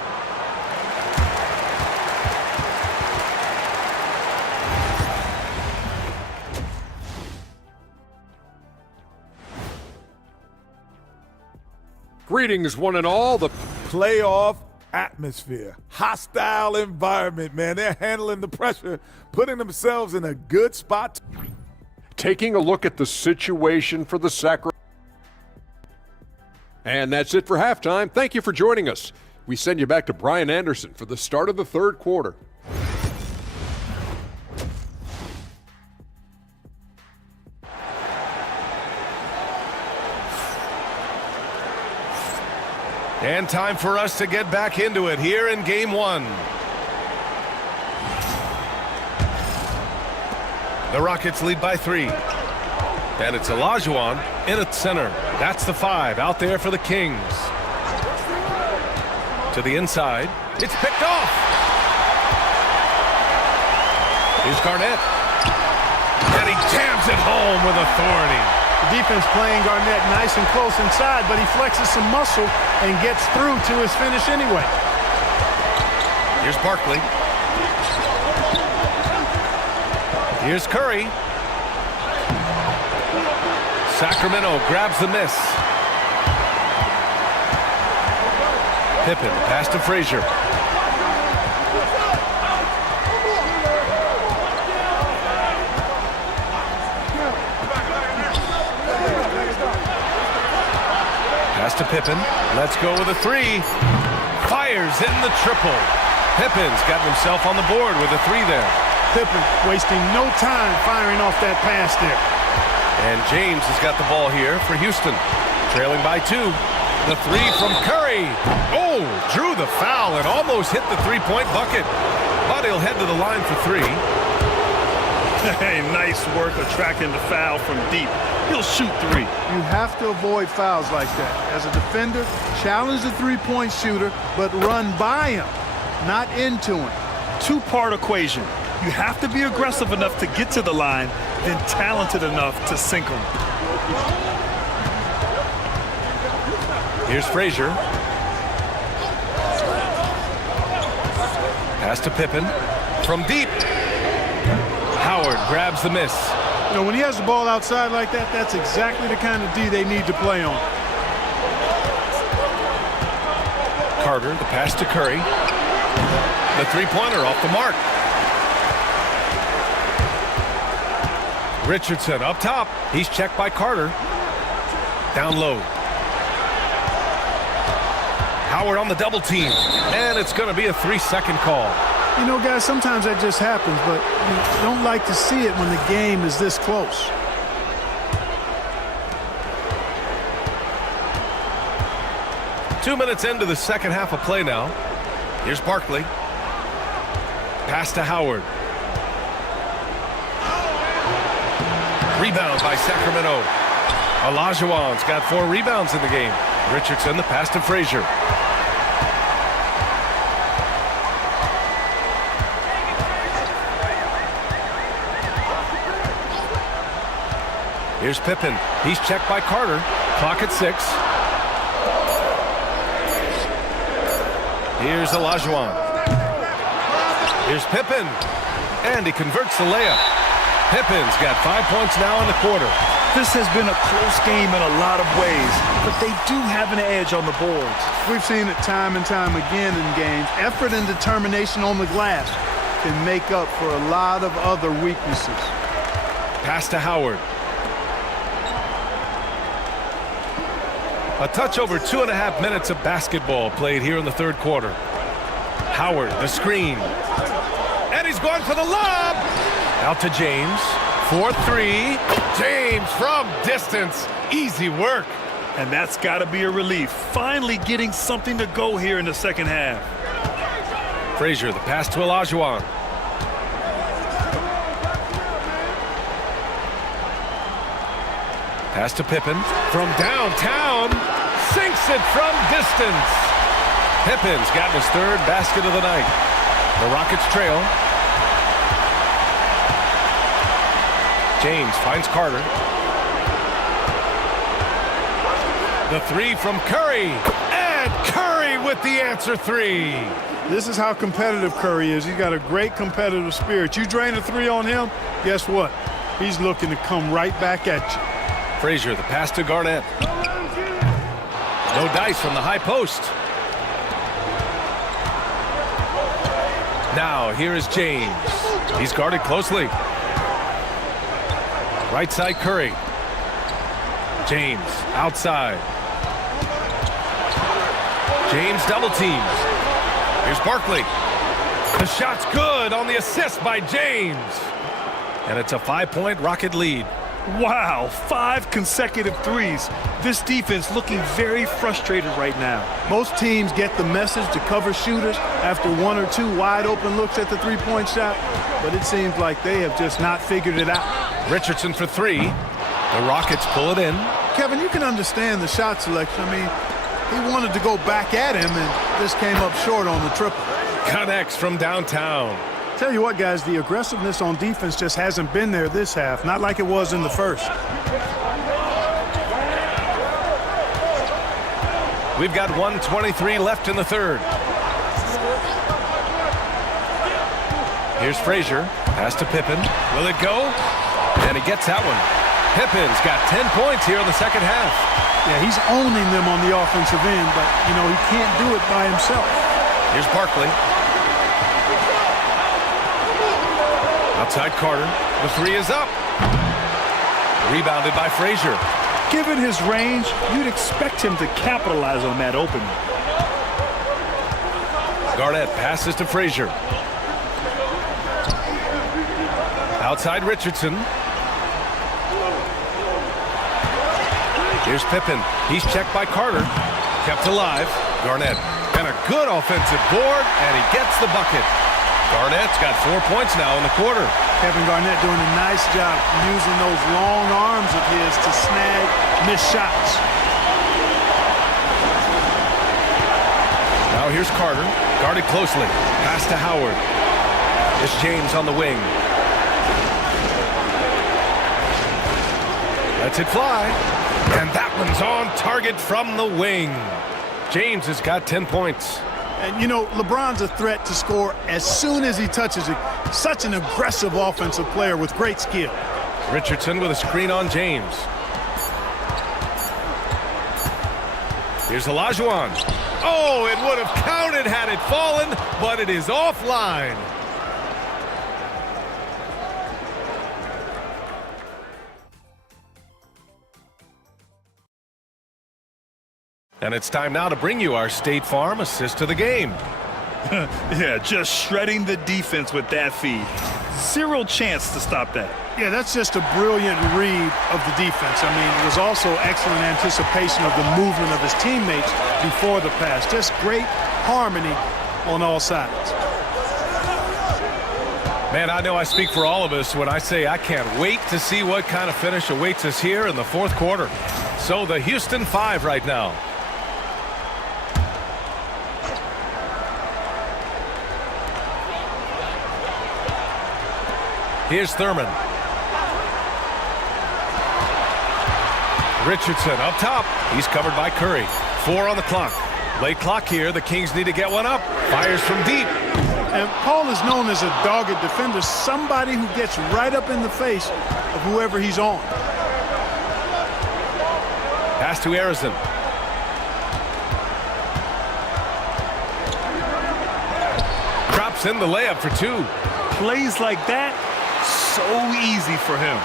Greetings, one and all. The playoff atmosphere, hostile environment, man. They're handling the pressure, putting themselves in a good spot. Taking a look at the situation for the Sacramento. And that's it for halftime. Thank you for joining us. We send you back to Brian Anderson for the start of the third quarter. And time for us to get back into it here in game one. The Rockets lead by 3. And it's Olajuwon in at center. That's the 5 out there for the Kings. To the inside. It's picked off. Here's Garnett. And he jams it home with authority. The defense playing Garnett nice and close inside, but he flexes some muscle and gets through to his finish anyway. Here's Barkley. Here's Curry. Sacramento grabs the miss. Pippen, pass to Frazier. Pass to Pippen. Let's go with a 3. Fires in the triple. Pippen's got himself on the board with a 3 there. Pippen wasting no time firing off that pass there. And James has got the ball here for Houston. Trailing by 2. The 3 from Curry. Oh, drew the foul and almost hit the three-point bucket. But he'll head to the line for 3. Hey, nice work attracting the foul from deep. He'll shoot 3. You have to avoid fouls like that. As a defender, challenge the three-point shooter, but run by him, not into him. Two-part equation. You have to be aggressive enough to get to the line, then talented enough to sink them. Here's Frazier. Pass to Pippen. From deep. Howard grabs the miss. You know, when he has the ball outside like that, that's exactly the kind of D they need to play on. Carter, the pass to Curry. The three-pointer off the mark. Richardson up top. He's checked by Carter. Down low. Howard on the double team. And it's going to be a 3-second call. You know, guys, sometimes that just happens, but you don't like to see it when the game is this close. Two minutes into the second half of play now. Here's Barkley. Pass to Howard. Rebound by Sacramento. Olajuwon's got 4 rebounds in the game. Richardson, the pass to Frazier. Here's Pippen. He's checked by Carter. Clock at 6. Here's Olajuwon. Here's Pippen. And he converts the layup. Pippen's got 5 points now in the quarter. This has been a close game in a lot of ways, but they do have an edge on the boards. We've seen it time and time again in games. Effort and determination on the glass can make up for a lot of other weaknesses. Pass to Howard. A touch over 2.5 minutes of basketball played here in the third quarter. Howard, the screen. And he's going for the lob. Out to James. 4-3. James from distance. Easy work. And that's got to be a relief. Finally getting something to go here in the second half. Frazier, the pass to Olajuwon. Pass to Pippen. From downtown. Sinks it from distance. Pippen's gotten his 3rd basket of the night. The Rockets trail. James finds Carter. The 3 from Curry. And Curry with the answer 3. This is how competitive Curry is. He's got a great competitive spirit. You drain a 3 on him, guess what? He's looking to come right back at you. Frazier, the pass to Garnett. No dice from the high post. Now, here is James. He's guarded closely. Right side, Curry. James, outside. James double teams. Here's Barkley. The shot's good on the assist by James. And it's a 5-point Rocket lead. Wow, 5 consecutive threes. This defense looking very frustrated right now. Most teams get the message to cover shooters after 1 or 2 wide open looks at the three-point shot, but it seems like they have just not figured it out. Richardson for 3. The Rockets pull it in. Kevin, you can understand the shot selection. I mean, he wanted to go back at him, and this came up short on the triple. Connects from downtown. Tell you what, guys, the aggressiveness on defense just hasn't been there this half, not like it was in the first. We've got 1:23 left in the third. Here's Frazier. Pass to Pippen. Will it go? And he gets that one. Pippen's got 10 points here in the second half. Yeah, he's owning them on the offensive end, but, you know, he can't do it by himself. Here's Barkley. Outside Carter. The 3 is up. Rebounded by Frazier. Given his range, you'd expect him to capitalize on that opening. Garnett passes to Frazier. Outside Richardson. Here's Pippen. He's checked by Carter. Kept alive. Garnett. And a good offensive board, and he gets the bucket. Garnett's got 4 points now in the quarter. Kevin Garnett doing a nice job using those long arms of his to snag missed shots. Now here's Carter. Guarded closely. Pass to Howard. It's James on the wing. Lets it fly. And that one's on target from the wing. James has got 10 points. And, you know, LeBron's a threat to score as soon as he touches it. Such an aggressive offensive player with great skill. Richardson with a screen on James. Here's Olajuwon. Oh, it would have counted had it fallen, but it is offline. And it's time now to bring you our State Farm assist to the game. Yeah, just shredding the defense with that feed. Zero chance to stop that. Yeah, that's just a brilliant read of the defense. I mean, it was also excellent anticipation of the movement of his teammates before the pass. Just great harmony on all sides. Man, I know I speak for all of us when I say I can't wait to see what kind of finish awaits us here in the fourth quarter. So the Houston 5 right now. Here's Thurman. Richardson up top. He's covered by Curry. 4 on the clock. Late clock here. The Kings need to get one up. Fires from deep. And Paul is known as a dogged defender, somebody who gets right up in the face of whoever he's on. Pass to Arizon. Drops in the layup for 2. Plays like that, so easy for him.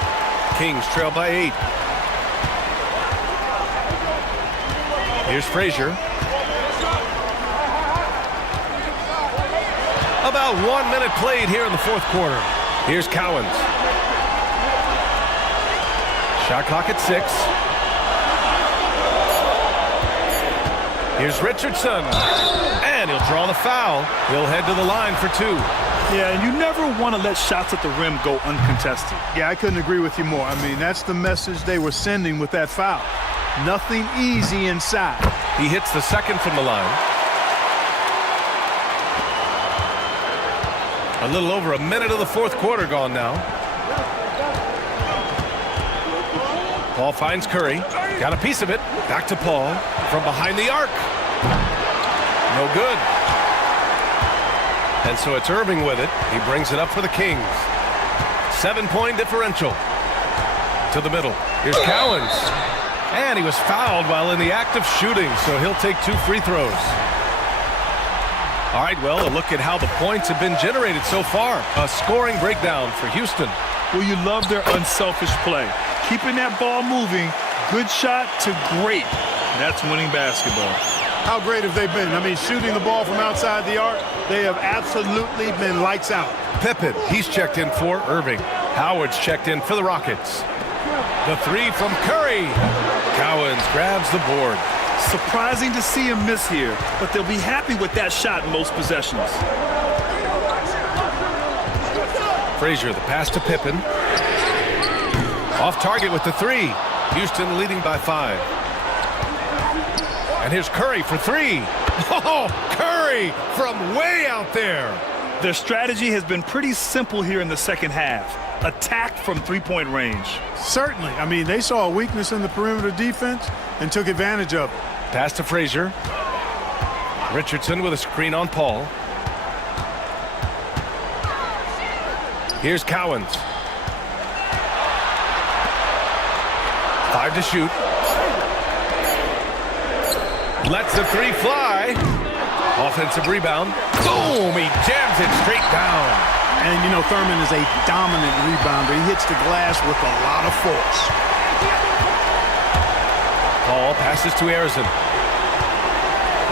Kings trail by 8. Here's Frazier. About 1 minute played here in the fourth quarter. Here's Cowens. Shot clock at 6. Here's Richardson. And he'll draw the foul. He'll head to the line for 2. Yeah, and you never want to let shots at the rim go uncontested. Yeah, I couldn't agree with you more. I mean, that's the message they were sending with that foul. Nothing easy inside. He hits the second from the line. A little over a minute of the fourth quarter gone now. Paul finds Curry. Got a piece of it. Back to Paul. From behind the arc. No good. And so it's Irving with it. He brings it up for the Kings. 7-point differential. To the middle. Here's Cowens. And And he was fouled while in the act of shooting, so he'll take 2 free throws. All right, well, a look at how the points have been generated so far. A scoring breakdown for Houston. Well, you love their unselfish play. Keeping that ball moving, good shot to great. That's winning basketball. How great have they been? I mean, shooting the ball from outside the arc, they have absolutely been lights out. Pippen, he's checked in for Irving. Howard's checked in for the Rockets. The 3 from Curry. Cowens grabs the board. Surprising to see him miss here, but they'll be happy with that shot in most possessions. Frazier, the pass to Pippen. Off target with the 3. Houston leading by 5. And here's Curry for 3. Oh, Curry from way out there. Their strategy has been pretty simple here in the second half. Attack from three-point range. Certainly. I mean, they saw a weakness in the perimeter defense and took advantage of it. Pass to Frazier. Richardson with a screen on Paul. Here's Cowens. 5 to shoot. Lets the 3 fly. Offensive rebound. Boom! He jams it straight down. And, you know, Thurman is a dominant rebounder. He hits the glass with a lot of force. Paul passes to Arizin.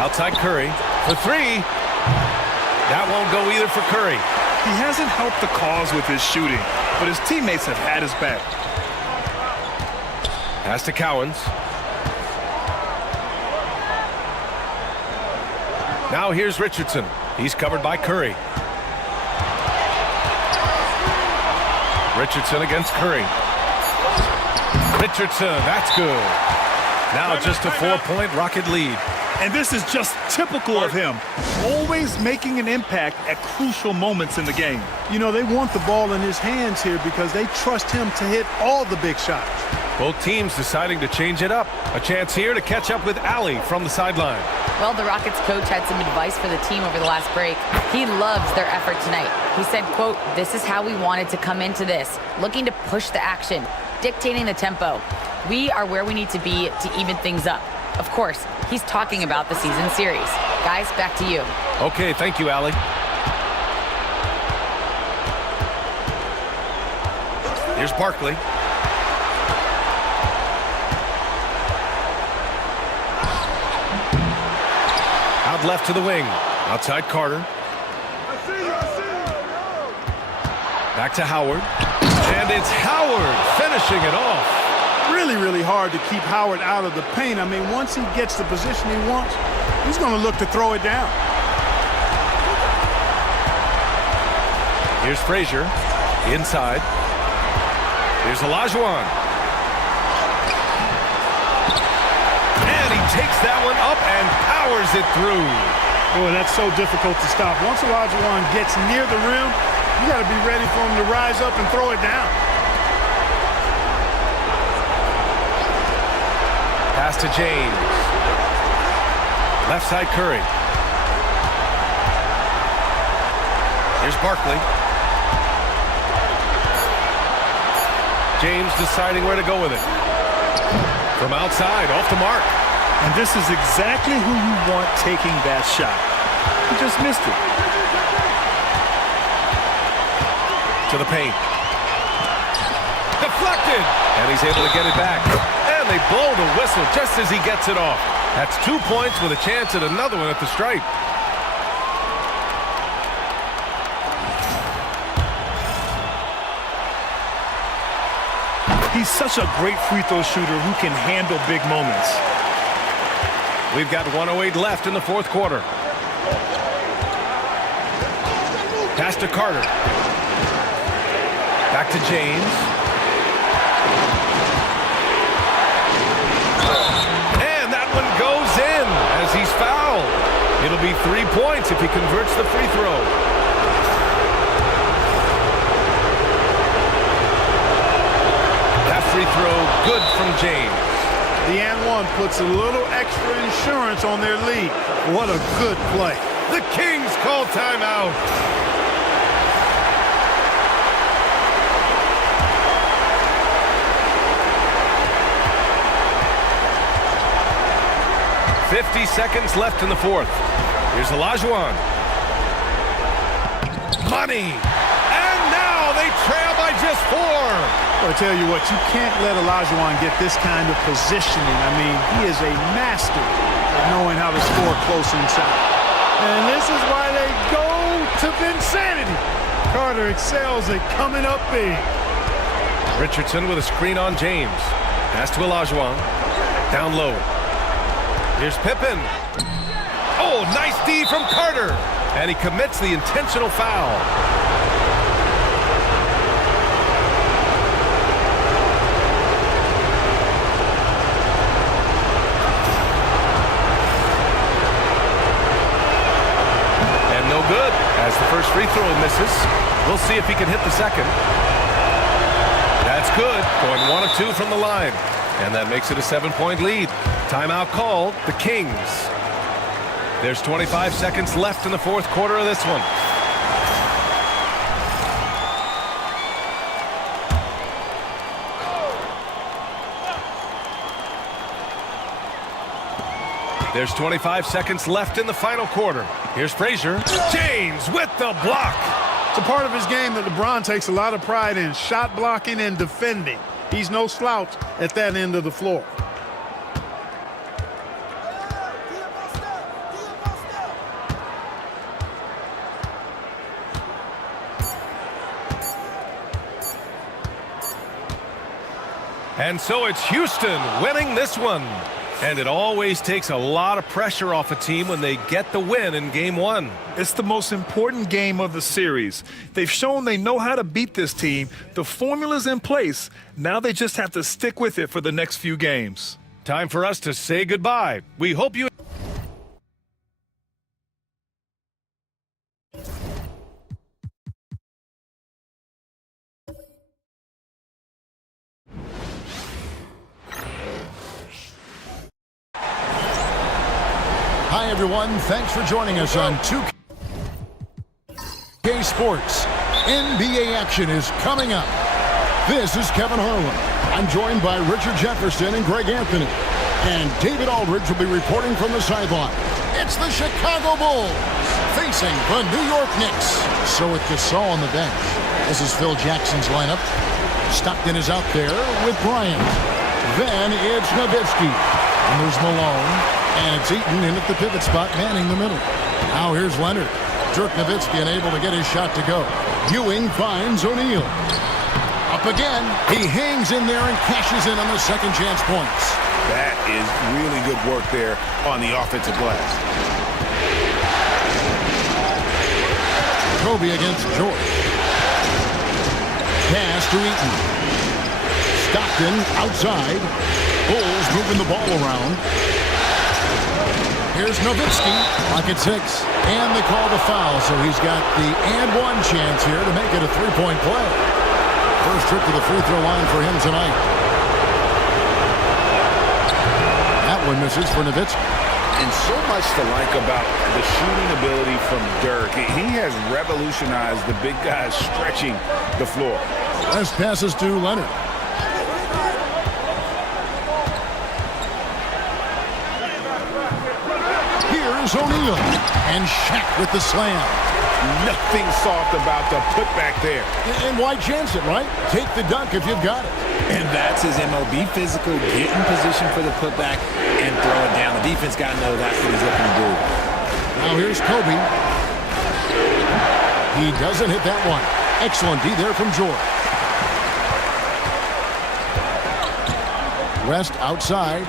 Outside Curry. For 3. That won't go either for Curry. He hasn't helped the cause with his shooting, but his teammates have had his back. Pass to Cowens. Now here's Richardson. He's covered by Curry. Richardson against Curry. Richardson, that's good. Now just a 4-point Rocket lead. And this is just typical of him. Always making an impact at crucial moments in the game. You know, they want the ball in his hands here because they trust him to hit all the big shots. Both teams deciding to change it up. A chance here to catch up with Allie from the sideline. Well, the Rockets coach had some advice for the team over the last break. He loves their effort tonight. He said, quote, "This is how we wanted to come into this, looking to push the action, dictating the tempo. We are where we need to be to even things up." Of course, he's talking about the season series. Guys, back to you. Okay, thank you, Allie. Here's Barkley. Out left to the wing. Outside Carter. Back to Howard. And it's Howard finishing it off. Really, really hard to keep Howard out of the paint. I mean, once he gets the position he wants, he's going to look to throw it down. Here's Frazier. Inside. Here's Olajuwon. And he takes that one up and powers it through. Boy, that's so difficult to stop. Once Olajuwon gets near the rim, you got to be ready for him to rise up and throw it down. Pass to James. Left side Curry. Here's Barkley. James deciding where to go with it. From outside, off the mark. And this is exactly who you want taking that shot. He just missed it. To the paint. Deflected! And he's able to get it back. And they blow the whistle just as he gets it off. That's 2 points with a chance at another one at the stripe. He's such a great free throw shooter who can handle big moments. We've got 1:08 left in the fourth quarter. Pass to Carter. Back to James. And that one goes in as he's fouled. It'll be 3 points if he converts the free throw. That free throw good from James. The and one puts a little extra insurance on their lead. What a good play. The Kings call timeout. 50 seconds left in the fourth. Here's Olajuwon. Money. And now they trail by just 4. Well, I tell you what, you can't let Olajuwon get this kind of positioning. I mean, he is a master of knowing how to score close inside. And this is why they go to Vinsanity. Carter excels at coming up big. Richardson with a screen on James. Pass to Olajuwon. Down low. Here's Pippen. Oh, nice D from Carter. And he commits the intentional foul. And no good, as the first free throw misses. We'll see if he can hit the second. That's good, going 1 of 2 from the line. And that makes it a 7-point lead. Timeout called, the Kings. There's 25 seconds left in the fourth quarter of this one. There's 25 seconds left in the final quarter. Here's Frazier. James with the block. It's a part of his game that LeBron takes a lot of pride in, shot blocking and defending. He's no slouch at that end of the floor. And so it's Houston winning this one. And it always takes a lot of pressure off a team when they get the win in Game 1. It's the most important game of the series. They've shown they know how to beat this team. The formula's in place. Now they just have to stick with it for the next few games. Time for us to say goodbye. We hope you... Hi, everyone. Thanks for joining us on 2K Sports. NBA action is coming up. This is Kevin Harlan. I'm joined by Richard Jefferson and Greg Anthony. And David Aldridge will be reporting from the sideline. It's the Chicago Bulls facing the New York Knicks. So with Gasol on the bench, this is Phil Jackson's lineup. Stockton is out there with Bryant. Then it's Nowitzki. And there's Malone. And it's Eaton in at the pivot spot, manning the middle. Now here's Leonard. Dirk Nowitzki unable to get his shot to go. Ewing finds O'Neal. Up again. He hangs in there and cashes in on the second chance points. That is really good work there on the offensive glass. Kobe against George. Pass to Eaton. Stockton outside. Bulls moving the ball around. Here's Nowitzki, pocket 6, and they call the foul, so he's got the and one chance here to make it a three-point play. First trip to the free throw line for him tonight. That one misses for Nowitzki. And so much to like about the shooting ability from Dirk. He has revolutionized the big guys stretching the floor. Last passes to Leonard. Here's O'Neal. And Shaq with the slam. Nothing soft about the putback there. And why chance it, right? Take the dunk if you've got it. And that's his MO. Be physical, get in position for the putback, and throw it down. The defense got to know that's what he's looking to do. Now here's Kobe. He doesn't hit that one. Excellent D there from George. West outside.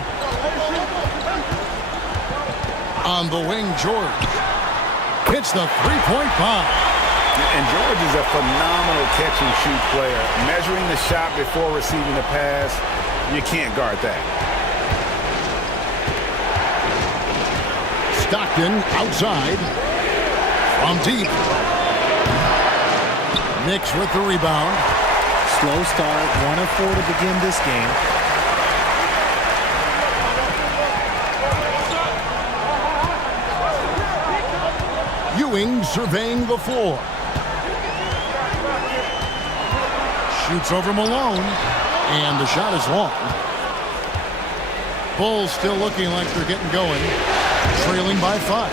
On the wing, George. Hits the three-point bomb. And George is a phenomenal catch-and-shoot player. Measuring the shot before receiving the pass, you can't guard that. Stockton outside. From deep. Knicks with the rebound. Slow start, 1 of 4 to begin this game. Ewing surveying the floor. Shoots over Malone. And the shot is long. Bulls still looking like they're getting going. Trailing by 5.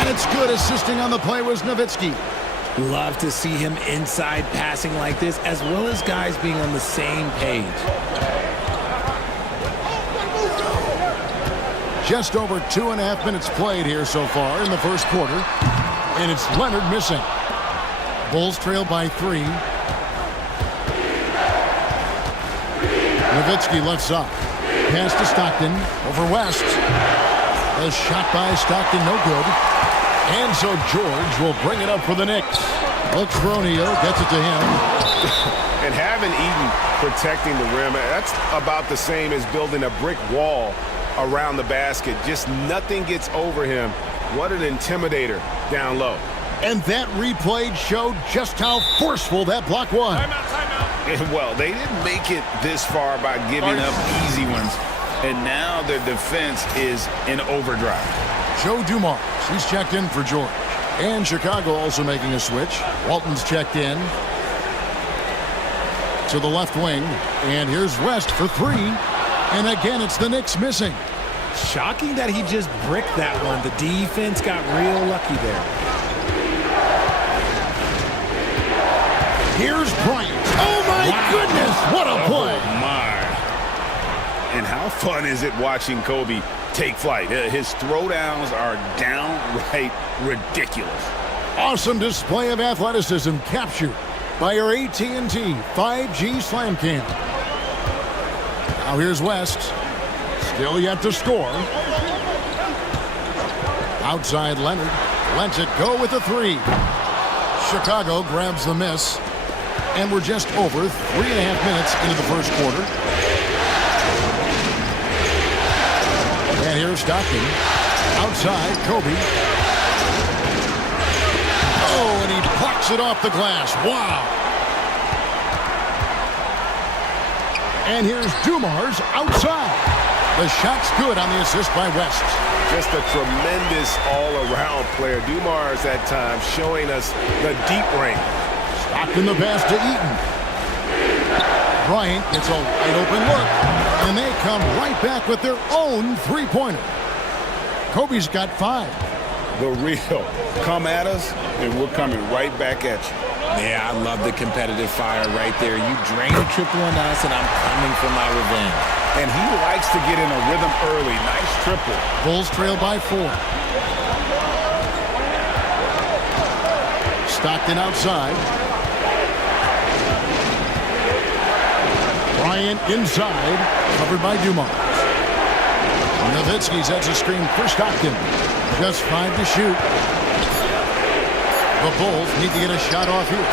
And it's good. Assisting on the play was Nowitzki. Love to see him inside passing like this, as well as guys being on the same page. Just over 2.5 minutes played here so far in the first quarter. And it's Leonard missing. Bulls trail by 3. Nowitzki left side. Pass to Stockton. Over West. A shot by Stockton, no good. And so George will bring it up for the Knicks. Looks for O'Neal, gets it to him. And having Eaton protecting the rim, that's about the same as building a brick wall around the basket. Just nothing gets over him. What an intimidator down low. And that replay showed just how forceful that block was. And well, they didn't make it this far by giving up easy ones. And now their defense is in overdrive. Joe Dumars, he's checked in for George. And Chicago also making a switch. Walton's checked in to the left wing. And here's West for 3. And again, it's the Knicks missing. Shocking that he just bricked that one. The defense got real lucky there. Here's Bryant. Oh, my goodness. What a play. Oh, my. And how fun is it watching Kobe take flight? His throwdowns are downright ridiculous. Awesome display of athleticism captured by our AT&T 5G Slam Cam. Now here's West. Still yet to score. Outside Leonard. Lets it go with a 3. Chicago grabs the miss. And we're just over 3.5 minutes into the first quarter. And here's Stockton. Outside, Kobe. Oh, and he plucks it off the glass. Wow. And here's Dumars outside. The shot's good on the assist by West. Just a tremendous all-around player. Dumars that time showing us the deep range. Stockton the pass to Eaton. Bryant gets a wide open look. And they come right back with their own three-pointer. Kobe's got 5. The real. Come at us, and we're coming right back at you. Yeah, I love the competitive fire right there. You drain a triple on us, and I'm coming for my revenge. And he likes to get in a rhythm early. Nice triple. Bulls trail by 4. Stockton outside. Bryant inside, covered by Dumars. Nowitzki sets a screen for Stockton. Just 5 to shoot. The Bulls need to get a shot off here.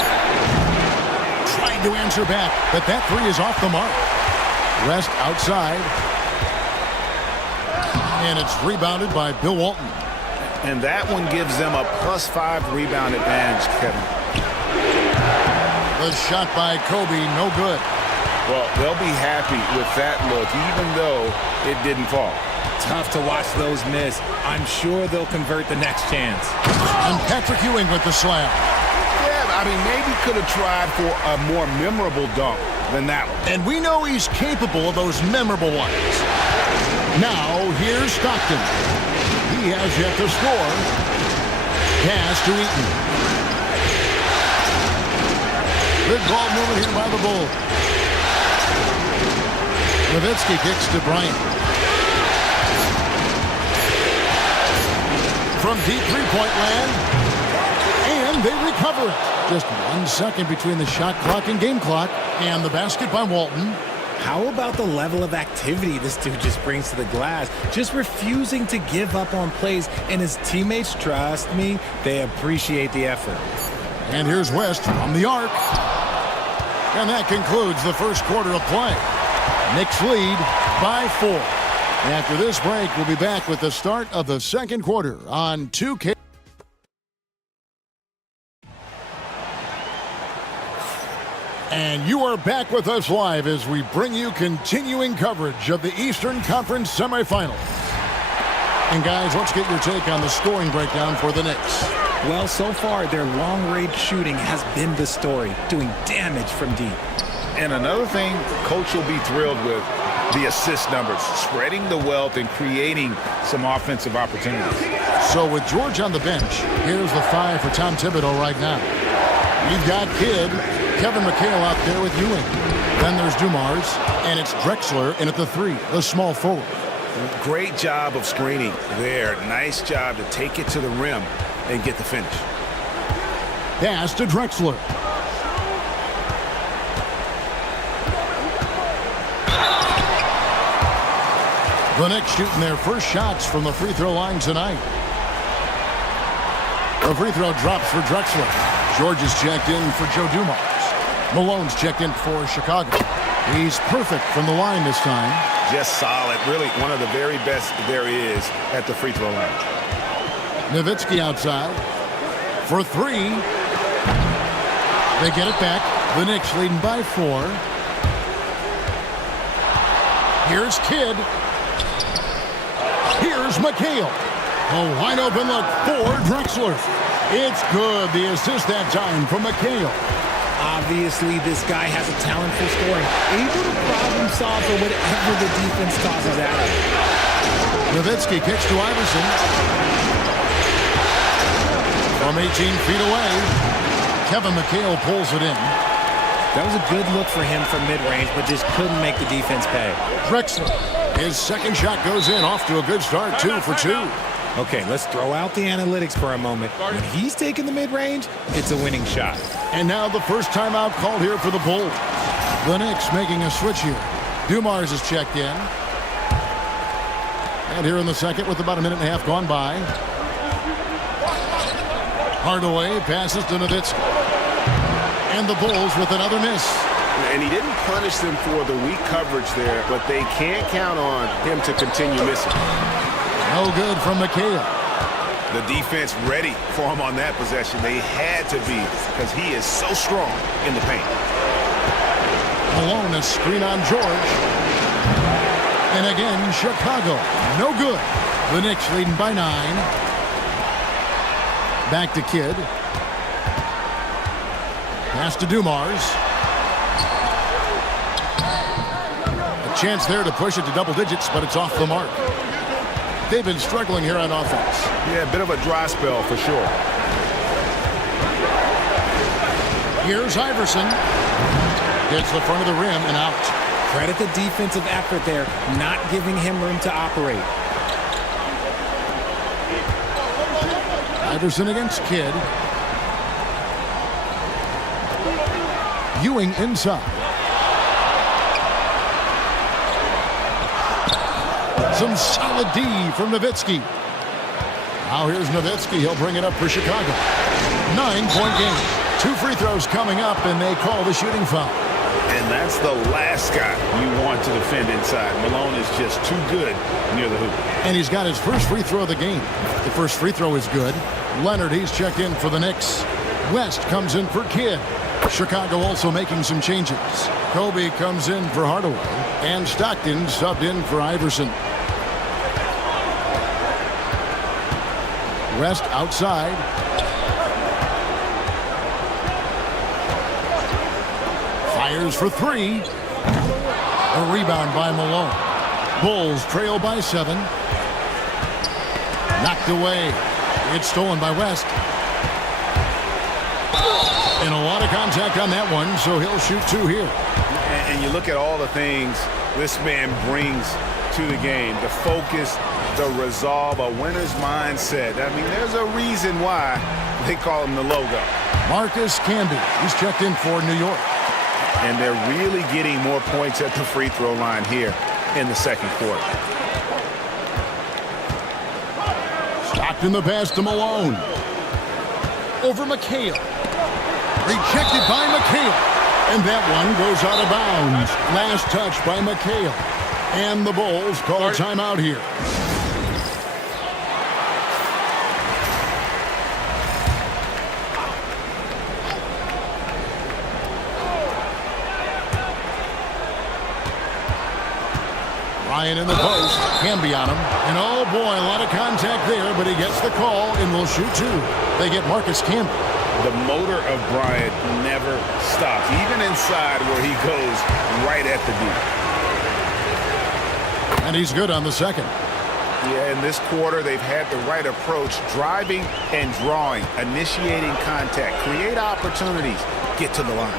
Trying to answer back, but that 3 is off the mark. West outside. And it's rebounded by Bill Walton. And that one gives them a +5 rebound advantage, Kevin. The shot by Kobe, no good. Well, they'll be happy with that look, even though it didn't fall. Tough to watch those miss. I'm sure they'll convert the next chance. And Patrick Ewing with the slam. Yeah, I mean, maybe could have tried for a more memorable dunk than that one. And we know he's capable of those memorable ones. Now, here's Stockton. He has yet to score. Pass to Eaton. Good ball movement here by the Bulls. Nowitzki kicks to Bryant. From deep three-point land. And they recover it. Just 1 second between the shot clock and game clock. And the basket by Walton. How about the level of activity this dude just brings to the glass? Just refusing to give up on plays. And his teammates, trust me, they appreciate the effort. And here's West from the arc. And that concludes the first quarter of play. Knicks lead by 4. After this break, we'll be back with the start of the second quarter on 2K. And you are back with us live as we bring you continuing coverage of the Eastern Conference semifinals. And guys, let's get your take on the scoring breakdown for the Knicks. Well, so far, their long-range shooting has been the story, doing damage from deep. And another thing Coach will be thrilled with, the assist numbers, spreading the wealth and creating some offensive opportunities. So with George on the bench, here's the 5 for Tom Thibodeau right now. You've got Kidd, Kevin McHale out there with Ewing. Then there's Dumars, and it's Drexler in at the 3, the small forward. Great job of screening there. Nice job to take it to the rim and get the finish. Pass to Drexler. The Knicks shooting their first shots from the free throw line tonight. The free throw drops for Drexler. George is checked in for Joe Dumars. Malone's checked in for Chicago. He's perfect from the line this time. Just solid. Really one of the very best there is at the free throw line. Nowitzki outside for 3. They get it back. The Knicks leading by 4. Here's Kidd. Here's McHale. A wide open look for Drexler. It's good. The assist that time from McHale. Obviously, this guy has a talent for scoring. Able to problem solve for whatever the defense tosses at him. Nowitzki kicks to Iverson. From 18 feet away, Kevin McHale pulls it in. That was a good look for him from mid-range, but just couldn't make the defense pay. Drexler, his second shot goes in, off to a good start, 2 for 2. Okay, let's throw out the analytics for a moment. When he's taking the mid-range, it's a winning shot. And now the first timeout called here for the Bulls. The Knicks making a switch here. Dumars is checked in. And here in the second with about a minute and a half gone by. Hardaway passes to Nowitzki. And the Bulls with another miss. And he didn't punish them for the weak coverage there, but they can't count on him to continue missing. No good from McHale. The defense ready for him on that possession. They had to be because he is so strong in the paint. Malone, a screen on George. And again, Chicago. No good. The Knicks leading by 9. Back to Kidd. Pass to Dumars. A chance there to push it to double digits, but it's off the mark. They've been struggling here on offense. Yeah, a bit of a dry spell for sure. Here's Iverson. Hits the front of the rim and out. Credit the defensive effort there, not giving him room to operate. Iverson against Kidd. Ewing inside. Some solid D from Nowitzki. Now here's Nowitzki. He'll bring it up for Chicago. 9-point game. 2 free throws coming up, and they call the shooting foul. And that's the last guy you want to defend inside. Malone is just too good near the hoop. And he's got his first free throw of the game. The first free throw is good. Leonard, he's checked in for the Knicks. West comes in for Kidd. Chicago also making some changes. Kobe comes in for Hardaway. And Stockton subbed in for Iverson. West outside. Fires for 3. A rebound by Malone. Bulls trail by 7. Knocked away. It's stolen by West. And a lot of contact on that one, so he'll shoot 2 here. And you look at all the things this man brings to the game. The focus, the resolve, a winner's mindset. I mean, there's a reason why they call him the logo. Marcus Camby, he's checked in for New York. And they're really getting more points at the free throw line here in the second quarter. Stockton the pass to Malone. Over McHale. Rejected by McHale. And that one goes out of bounds. Last touch by McHale. And the Bulls call a timeout here. Ryan in the post. Camby on him. And oh boy, a lot of contact there, but he gets the call and will shoot 2. They get Marcus Camby. The motor of Bryant never stops, even inside where he goes right at the D. And he's good on the second. Yeah, in this quarter, they've had the right approach, driving and drawing, initiating contact, create opportunities, get to the line.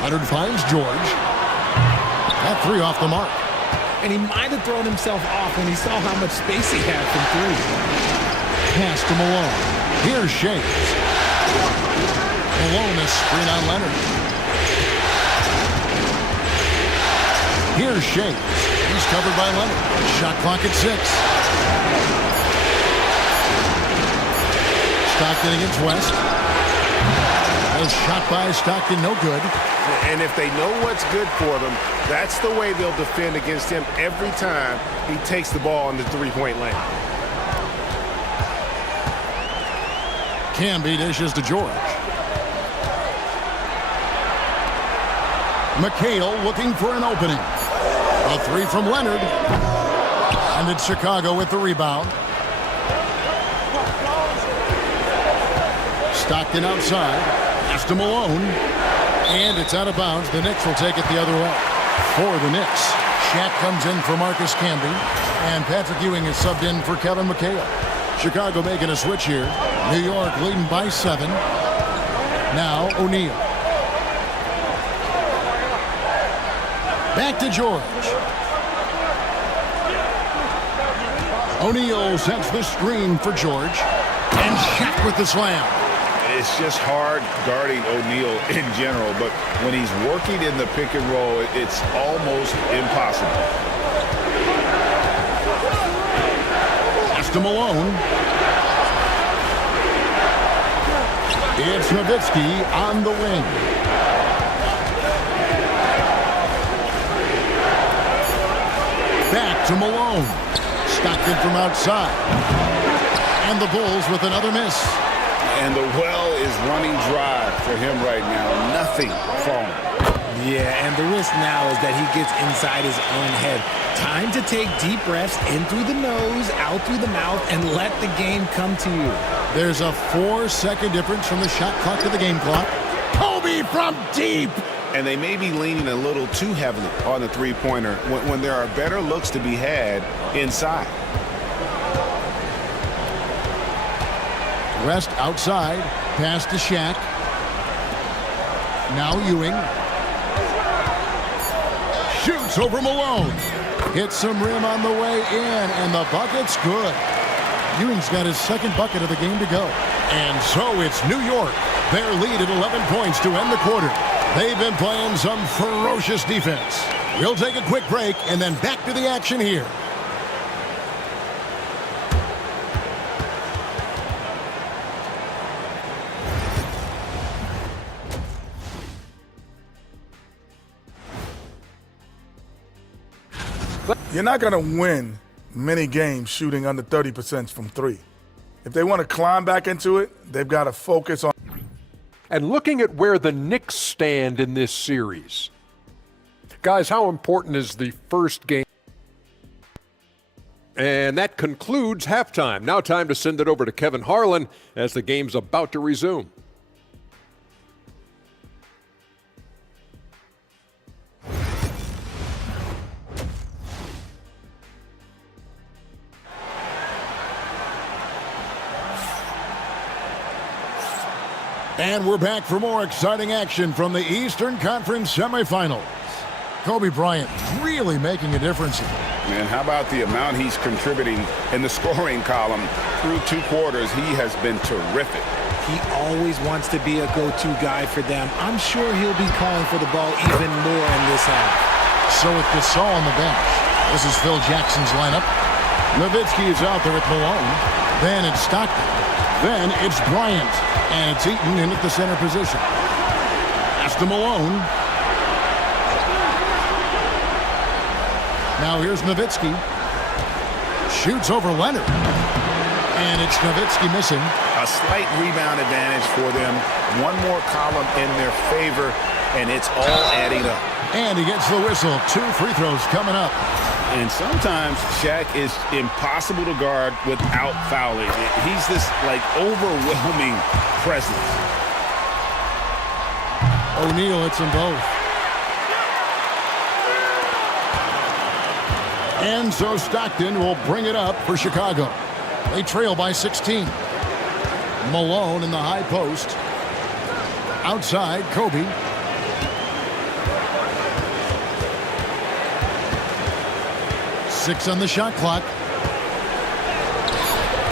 Leonard finds George. That three off the mark. And he might have thrown himself off when he saw how much space he had from three. Pass to Malone. Here's Shakes. Malone is screen on Leonard. Here's Shakes. He's covered by Leonard. Shot clock at 6. Stockton against West. A shot by Stockton, no good. And if they know what's good for them, that's the way they'll defend against him every time he takes the ball in the three-point lane. Camby dishes to George. McHale looking for an opening. A three from Leonard. And it's Chicago with the rebound. Stockton outside. Pass to Malone. And it's out of bounds. The Knicks will take it the other way. For the Knicks, Shaq comes in for Marcus Camby. And Patrick Ewing is subbed in for Kevin McHale. Chicago making a switch here. New York leading by 7. Now O'Neal. Back to George. O'Neal sets the screen for George. And Shaq with the slam. It's just hard guarding O'Neal in general, but when he's working in the pick and roll, it's almost impossible. Pass to Malone. It's Nowitzki on the wing. Back to Malone. Stockton from outside. And the Bulls with another miss. And the well is running dry for him right now. Nothing falling. Yeah, and the risk now is that he gets inside his own head. Time to take deep breaths in through the nose, out through the mouth, and let the game come to you. There's a 4-second difference from the shot clock to the game clock. Kobe from deep! And they may be leaning a little too heavily on the three-pointer when there are better looks to be had inside. West outside. Pass to Shaq. Now Ewing. Shoots over Malone. Hits some rim on the way in, and the bucket's good. Ewing's got his second bucket of the game to go. And so it's New York. Their lead at 11 points to end the quarter. They've been playing some ferocious defense. We'll take a quick break and then back to the action here. You're not going to win many games shooting under 30% from three. If they want to climb back into it, they've got to focus on. And looking at where the Knicks stand in this series, guys, how important is the first game? And that concludes halftime. Now time to send it over to Kevin Harlan as the game's about to resume. And we're back for more exciting action from the Eastern Conference semifinals. Kobe Bryant really making a difference here. Man, how about the amount he's contributing in the scoring column? Through 2 quarters, he has been terrific. He always wants to be a go-to guy for them. I'm sure he'll be calling for the ball even more in this half. So with Gasol on the bench, this is Phil Jackson's lineup. Nowitzki is out there at Malone. Then it's Stockton. Then it's Bryant. And it's Eaton in at the center position. Pass to Malone. Now here's Nowitzki. Shoots over Leonard. And it's Nowitzki missing. A slight rebound advantage for them. One more column in their favor, and it's all adding up. And he gets the whistle. 2 free throws coming up. And sometimes Shaq is impossible to guard without fouling. He's this, like, overwhelming presence. O'Neal hits them both. And so Stockton will bring it up for Chicago. They trail by 16. Malone in the high post. Outside, Kobe. Six on the shot clock.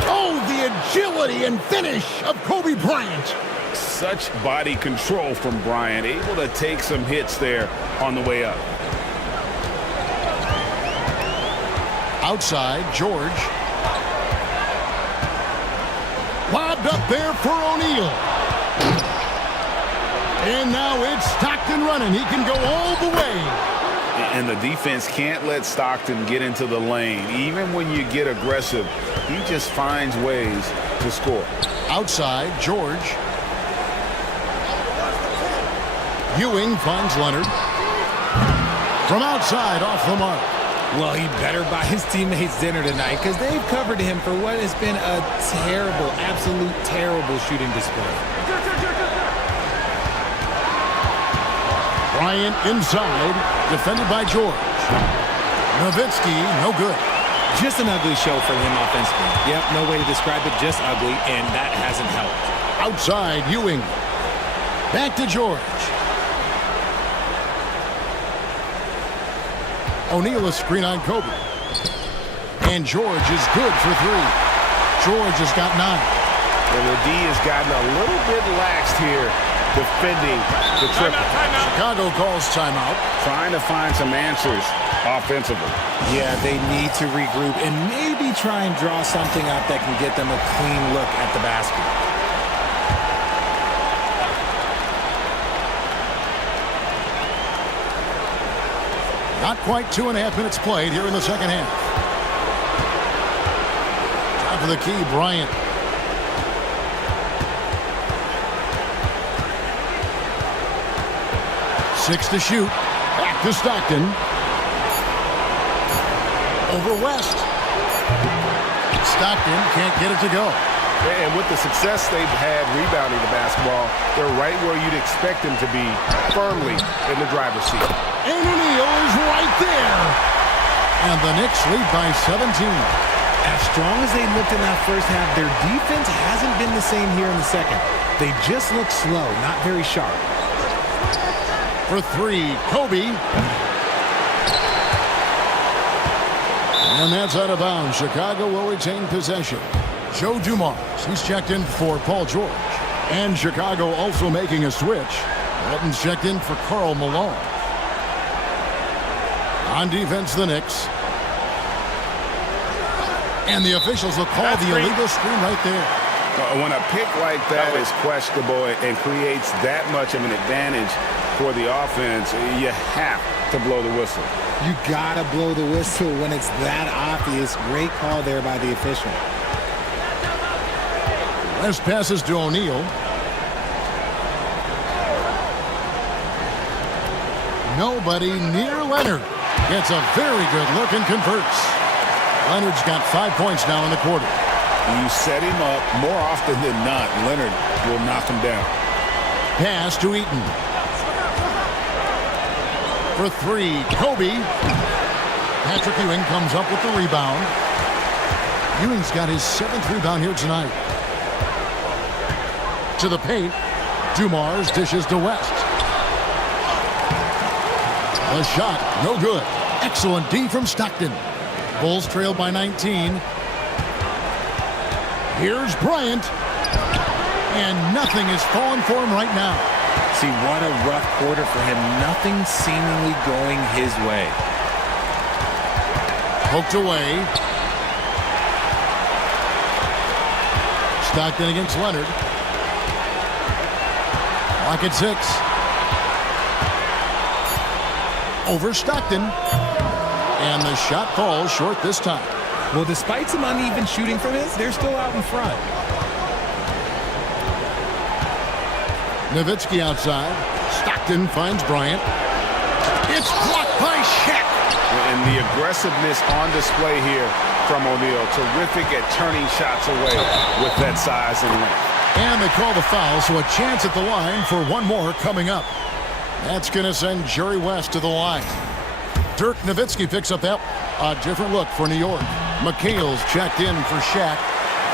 Oh, the agility and finish of Kobe Bryant. Such body control from Bryant, able to take some hits there on the way up. Outside, George. Lobbed up there for O'Neal. And now it's Stockton running. He can go all the way. And the defense can't let Stockton get into the lane. Even when you get aggressive, he just finds ways to score. Outside, George. Ewing finds Leonard. From outside, off the mark. Well, he better buy his teammates dinner tonight because they've covered him for what has been a terrible, absolute terrible shooting display. Bryant inside, defended by George. Nowitzki, no good. Just an ugly show for him offensively. Yep, no way to describe it, just ugly, and that hasn't helped. Outside, Ewing. Back to George. O'Neal a screen on Kobe. And George is good for three. George has got 9. And the D has gotten a little bit laxed here defending the triple. Chicago calls timeout. Trying to find some answers offensively. Yeah, they need to regroup and maybe try and draw something up that can get them a clean look at the basket. Not quite 2.5 minutes played here in the second half. Top of the key, Bryant. Six to shoot. Back to Stockton. Over West. Stockton can't get it to go. And with the success they've had rebounding the basketball, they're right where you'd expect them to be, firmly in the driver's seat. And O'Neal is right there. And the Knicks lead by 17. As strong as they looked in that first half, their defense hasn't been the same here in the second. They just look slow, not very sharp. For three, Kobe. And that's out of bounds. Chicago will retain possession. Joe Dumars, he's checked in for Paul George. And Chicago also making a switch. Walton's checked in for Karl Malone. On defense, the Knicks. And the officials will call the illegal screen right there. When a pick like that is questionable and creates that much of an advantage for the offense, you have to blow the whistle. You gotta blow the whistle when it's that obvious. Great call there by the official. West passes to O'Neal. Nobody near Leonard. Gets a very good look and converts. Leonard's got 5 points now in the quarter. You set him up more often than not. Leonard will knock him down. Pass to Eaton. For three, Kobe. Patrick Ewing comes up with the rebound. Ewing's got his 7th rebound here tonight. To the paint. Dumars dishes to West. The shot, no good. Excellent D from Stockton. Bulls trailed by 19. Here's Bryant. And nothing is falling for him right now. See, what a rough quarter for him. Nothing seemingly going his way. Poked away. Stockton against Leonard. Lock at 6. Over Stockton. And the shot falls short this time. Well, despite some uneven shooting from his, they're still out in front. Nowitzki outside. Stockton finds Bryant. It's blocked by Shaq. And the aggressiveness on display here from O'Neal. Terrific at turning shots away with that size and length. And they call the foul, so a chance at the line for one more coming up. That's going to send Jerry West to the line. Dirk Nowitzki picks up that. A different look for New York. McHale's checked in for Shaq.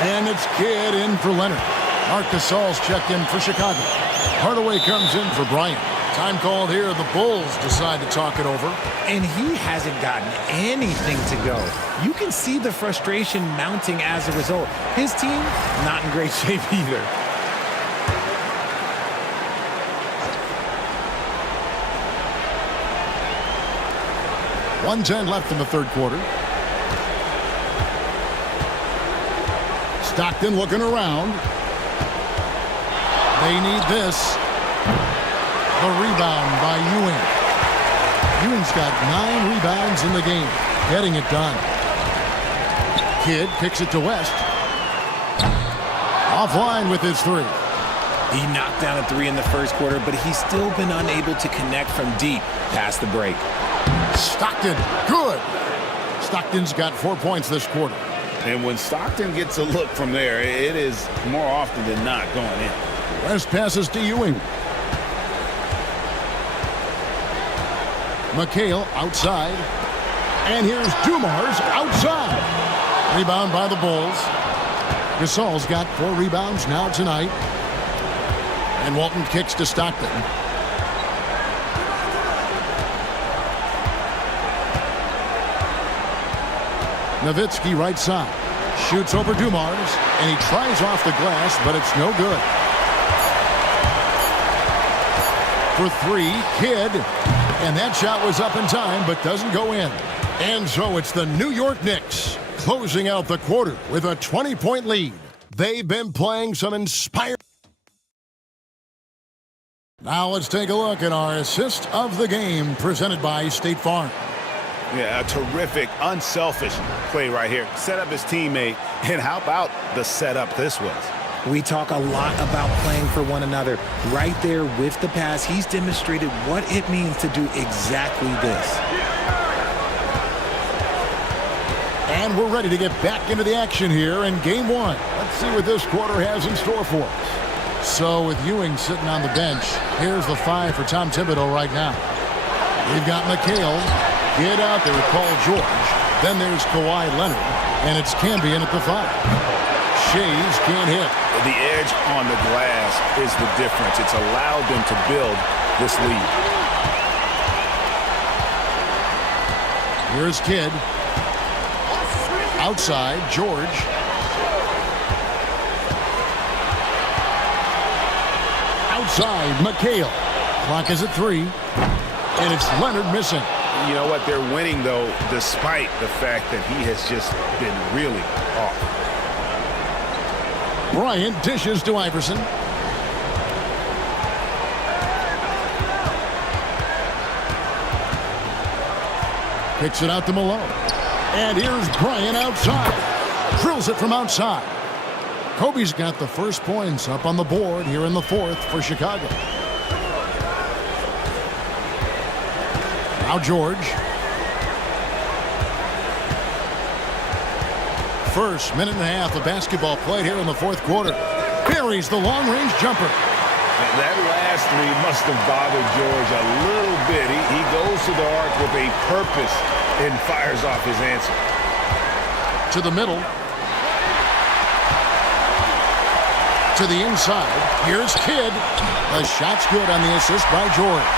And it's Kidd in for Leonard. Marc Gasol's checked in for Chicago. Hardaway comes in for Bryant. Time called here. The Bulls decide to talk it over. And he hasn't gotten anything to go. You can see the frustration mounting as a result. His team, not in great shape either. .110 left in the third quarter. Stockton looking around. They need this. The rebound by Ewing. Ewing's got 9 rebounds in the game. Getting it done. Kidd kicks it to West. Offline with his 3. He knocked down a 3 in the first quarter, but he's still been unable to connect from deep past the break. Stockton, good. Stockton's got 4 points this quarter. And when Stockton gets a look from there, it is more often than not going in. West passes to Ewing. McHale outside. And here's Dumars outside. Rebound by the Bulls. Gasol's got 4 rebounds now tonight. And Walton kicks to Stockton. Nowitzki right side. Shoots over Dumars. And he tries off the glass, but it's no good. For 3, Kidd. And that shot was up in time, but doesn't go in. And so it's the New York Knicks closing out the quarter with a 20-point lead. They've been playing some inspiring. Now let's take a look at our assist of the game presented by State Farm. Yeah, a terrific, unselfish play right here. Set up his teammate, and how about the setup this was? We talk a lot about playing for one another. Right there with the pass, he's demonstrated what it means to do exactly this. And we're ready to get back into the action here in Game 1. Let's see what this quarter has in store for us. So with Ewing sitting on the bench, here's the 5 for Tom Thibodeau right now. We've got McHale. Get out there with Paul George. Then there's Kawhi Leonard. And it's Cambion at the 5. Shays can't hit. The edge on the glass is the difference. It's allowed them to build this lead. Here's Kidd. Outside, George. Outside, McHale. Clock is at 3. And it's Leonard missing. You know what? They're winning, though, despite the fact that he has just been really off. Bryant dishes to Iverson. Kicks it out to Malone. And here's Bryant outside. Drills it from outside. Kobe's got the first points up on the board here in the 4th for Chicago. Now George. First minute and a half of basketball played here in the 4th quarter. Buries the long-range jumper. That last 3 must have bothered George a little bit. He goes to the arc with a purpose and fires off his answer. To the middle. To the inside. Here's Kidd. The shot's good on the assist by George.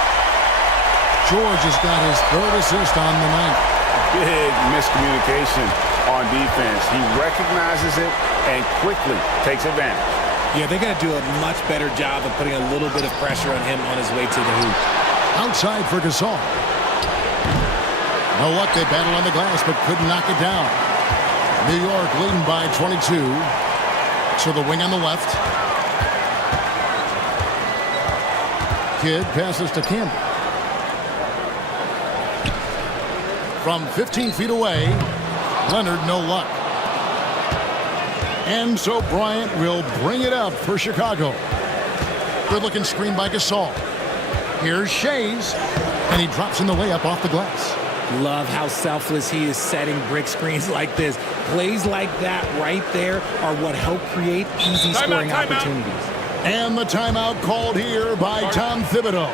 George has got his 3rd assist on the night. Big miscommunication on defense. He recognizes it and quickly takes advantage. Yeah, they got to do a much better job of putting a little bit of pressure on him on his way to the hoop. Outside for Gasol. No luck, they battled on the glass but couldn't knock it down. New York leading by 22. To the wing on the left. Kidd passes to Campbell. From 15 feet away, Leonard no luck. And so Bryant will bring it up for Chicago. Good-looking screen by Gasol. Here's Shays, and he drops in the layup off the glass. Love how selfless he is setting brick screens like this. Plays like that right there are what help create easy scoring opportunities. And the timeout called here by Tom Thibodeau.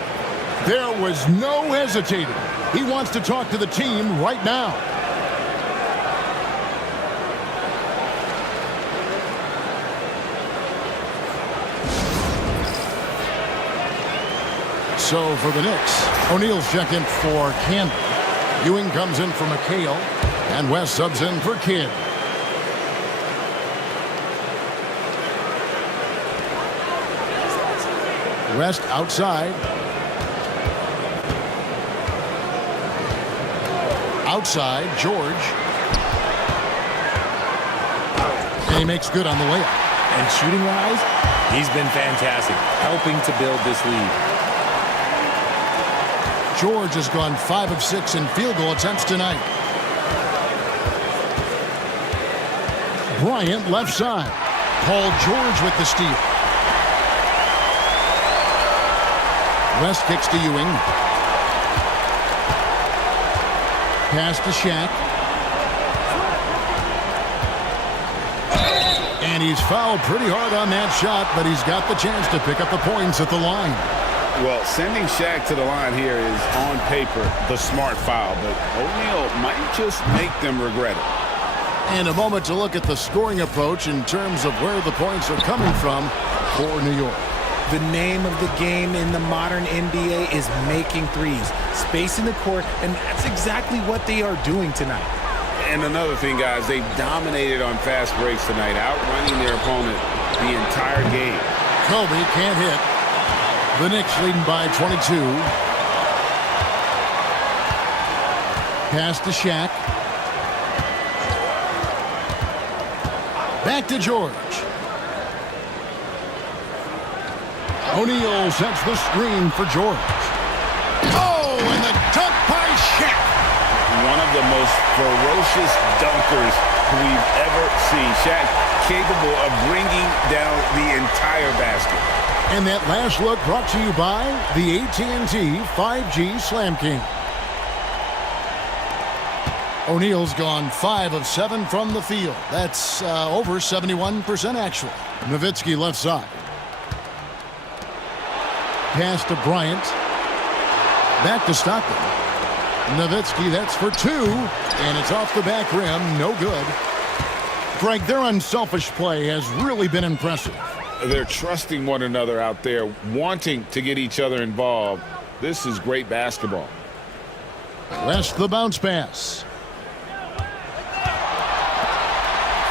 There was no hesitating. He wants to talk to the team right now. So for the Knicks, O'Neal's checked in for Campbell. Ewing comes in for McHale, and West subs in for Kidd. West outside. Outside, George. And he makes good on the layup. And shooting-wise, he's been fantastic, helping to build this lead. George has gone 5 of 6 in field goal attempts tonight. Bryant left side. Paul George with the steal. West kicks to Ewing. Pass to Shaq. And he's fouled pretty hard on that shot, but he's got the chance to pick up the points at the line. Well, sending Shaq to the line here is, on paper, the smart foul, but O'Neal might just make them regret it. And a moment to look at the scoring approach in terms of where the points are coming from for New York. The name of the game in the modern NBA is making threes, spacing the court, and that's exactly what they are doing tonight. And another thing, guys, they've dominated on fast breaks tonight, outrunning their opponent the entire game. Kobe can't hit. The Knicks leading by 22. Pass to Shaq. Back to George. O'Neal sets the screen for George. Oh, and the dunk by Shaq. One of the most ferocious dunkers we've ever seen. Shaq capable of bringing down the entire basket. And that last look brought to you by the AT&T 5G Slam King. O'Neal's gone 5 of 7 from the field. That's over 71% actual. Nowitzki left side. Pass to Bryant. Back to Stockton. Nowitzki, that's for 2. And it's off the back rim. No good. Greg, their unselfish play has really been impressive. They're trusting one another out there, wanting to get each other involved. This is great basketball. West the bounce pass.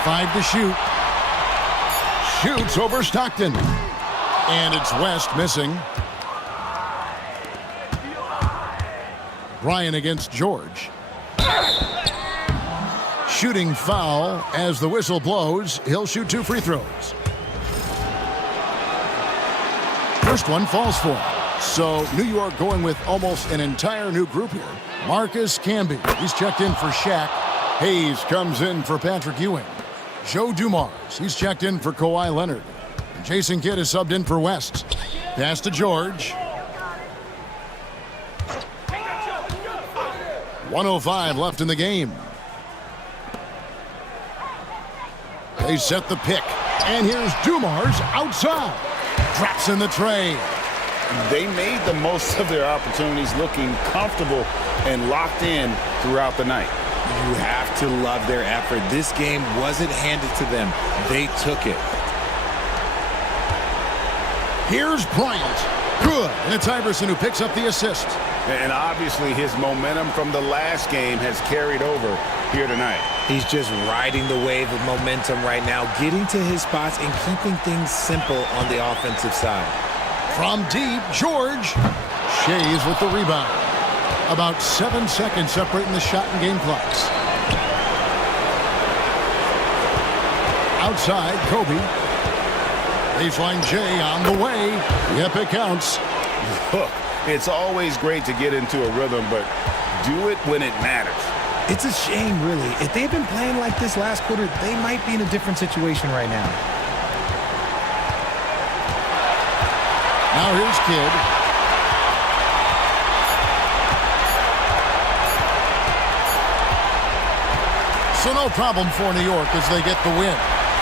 5 to shoot. Shoots over Stockton. And it's West missing. Bryant against George. Shooting foul as the whistle blows. He'll shoot 2 free throws. First one falls for him. So New York going with almost an entire new group here. Marcus Camby. He's checked in for Shaq. Hayes comes in for Patrick Ewing. Joe Dumars. He's checked in for Kawhi Leonard. Jason Kidd is subbed in for West. Pass to George. 1:05 left in the game. They set the pick. And here's Dumars outside. Drops in the tray. They made the most of their opportunities, looking comfortable and locked in throughout the night. You have to love their effort. This game wasn't handed to them. They took it. Here's Bryant. Good. And it's Iverson who picks up the assist. And obviously his momentum from the last game has carried over here tonight. He's just riding the wave of momentum right now, getting to his spots and keeping things simple on the offensive side. From deep, George. Shays with the rebound. About 7 seconds separating the shot and game clocks. Outside, Kobe. Baseline Jay on the way. Yep, it counts. Look, it's always great to get into a rhythm, but do it when it matters. It's a shame, really. If they've been playing like this last quarter, they might be in a different situation right now. Now here's Kidd. So no problem for New York as they get the win.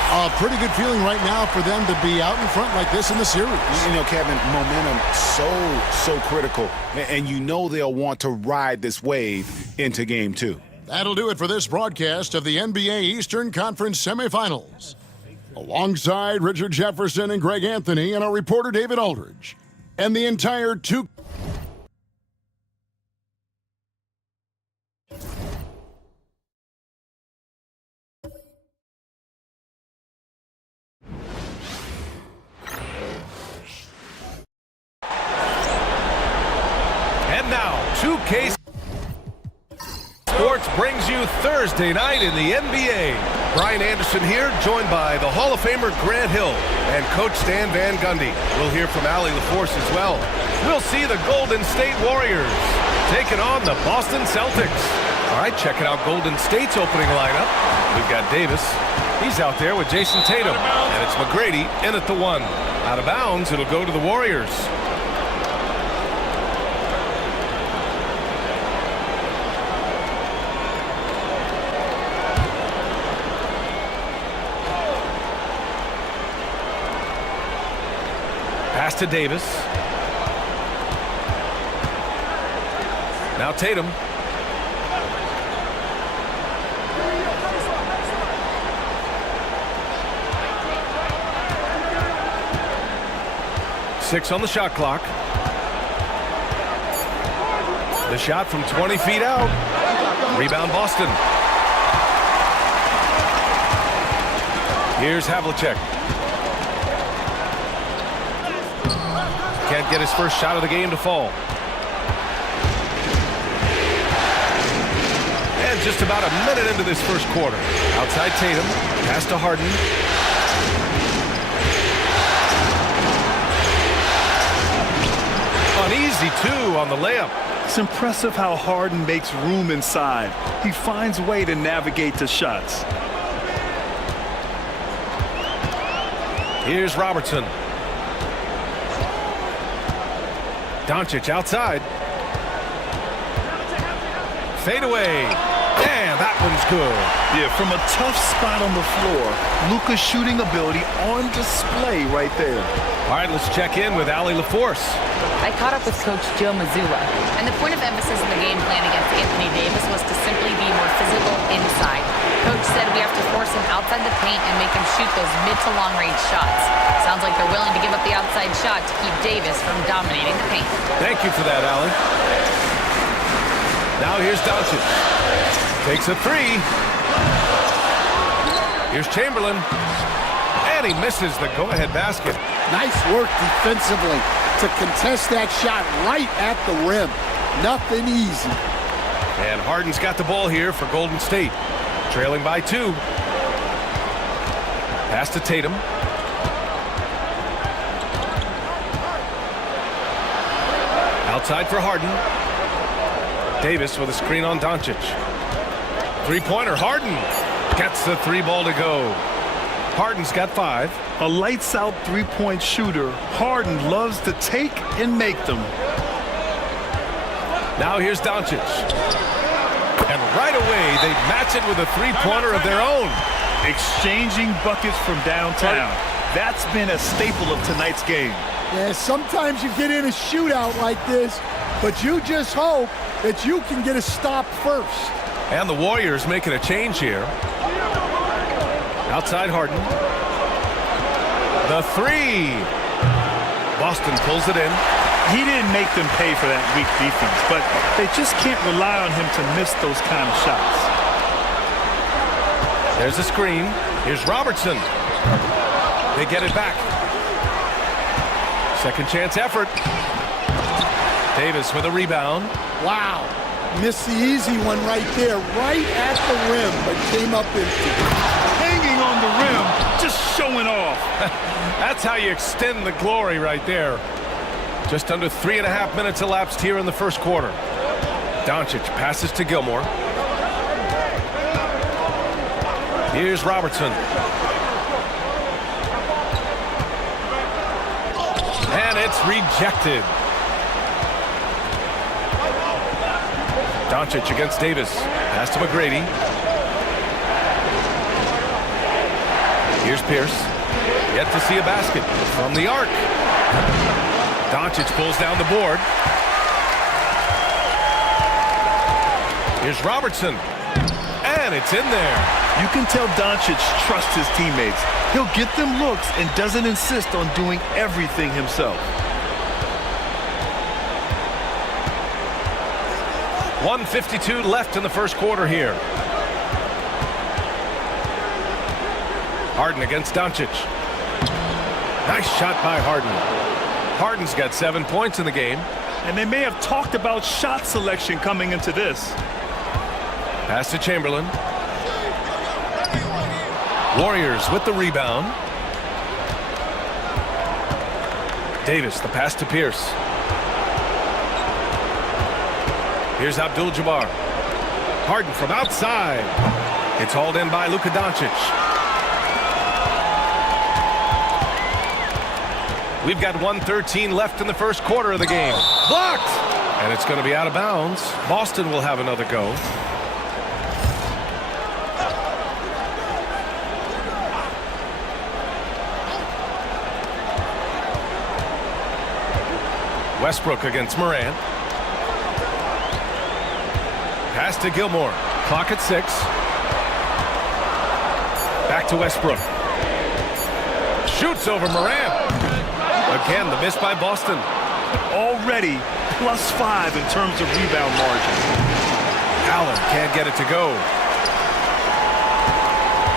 A pretty good feeling right now for them to be out in front like this in the series. You know, Kevin, momentum so critical. And you know they'll want to ride this wave into Game 2. That'll do it for this broadcast of the NBA Eastern Conference semifinals. Alongside Richard Jefferson and Greg Anthony and our reporter David Aldridge. And the entire two... And now, 2K Sports brings you Thursday night in the NBA. Brian Anderson here, joined by the Hall of Famer Grant Hill and Coach Stan Van Gundy. We'll hear from Allie LaForce as well. We'll see the Golden State Warriors taking on the Boston Celtics. All right, checking out Golden State's opening lineup. We've got Davis. He's out there with Jason Tatum. And it's McGrady in at the 1. Out of bounds, it'll go to the Warriors. Pass to Davis. Now Tatum. Six on the shot clock. The shot from 20 feet out. Rebound Boston. Here's Havlicek. Can't get his first shot of the game to fall. And just about a minute into this first quarter. Outside Tatum. Pass to Harden. An easy 2 on the layup. It's impressive how Harden makes room inside. He finds a way to navigate the shots. Here's Robertson. Doncic outside. Fade away. Damn, that one's good. Yeah, from a tough spot on the floor, Luka's shooting ability on display right there. All right, let's check in with Allie LaForce. I caught up with Coach Joe Mazzulla, and the point of emphasis in the game plan against Anthony Davis was to simply be more physical inside. Coach said we have to force him outside the paint and make him shoot those mid to long range shots. Sounds like they're willing to give up the outside shot to keep Davis from dominating the paint. Thank you for that, Allie. Now here's Doncic. Takes a 3. Here's Chamberlain. And he misses the go-ahead basket. Nice work defensively to contest that shot right at the rim. Nothing easy. And Harden's got the ball here for Golden State. Trailing by 2. Pass to Tatum. Outside for Harden. Davis with a screen on Doncic. Three-pointer, Harden gets the 3 ball to go. Harden's got 5. A lights-out three-point shooter. Harden loves to take and make them. Now here's Doncic. And right away, they match it with a 3-pointer of their own. Exchanging buckets from downtown. That's been a staple of tonight's game. Yeah, sometimes you get in a shootout like this, but you just hope that you can get a stop first. And the Warriors making a change here. Outside Harden. The 3. Boston pulls it in. He didn't make them pay for that weak defense, but they just can't rely on him to miss those kind of shots. There's a screen. Here's Robertson. They get it back. Second chance effort. Davis with a rebound. Wow. Missed the easy one right there, right at the rim, but came up empty. Hanging on the rim, just showing off. That's how you extend the glory right there. Just under 3.5 minutes elapsed here in the first quarter. Doncic passes to Gilmore. Here's Robertson. And it's rejected. Doncic against Davis. Pass to McGrady. Here's Pierce. Yet to see a basket from the arc. Doncic pulls down the board. Here's Robertson. And it's in there. You can tell Doncic trusts his teammates. He'll get them looks and doesn't insist on doing everything himself. 1:52 left in the first quarter here. Harden against Doncic. Nice shot by Harden. Harden's got 7 points in the game. And they may have talked about shot selection coming into this. Pass to Chamberlain. Warriors with the rebound. Davis, the pass to Pierce. Here's Abdul-Jabbar. Harden from outside. It's hauled in by Luka Doncic. We've got 1:13 left in the first quarter of the game. Blocked! And it's going to be out of bounds. Boston will have another go. Westbrook against Morant. Pass to Gilmore. Clock at 6. Back to Westbrook. Shoots over Morant. Again, the miss by Boston. Already +5 in terms of rebound margin. Allen can't get it to go.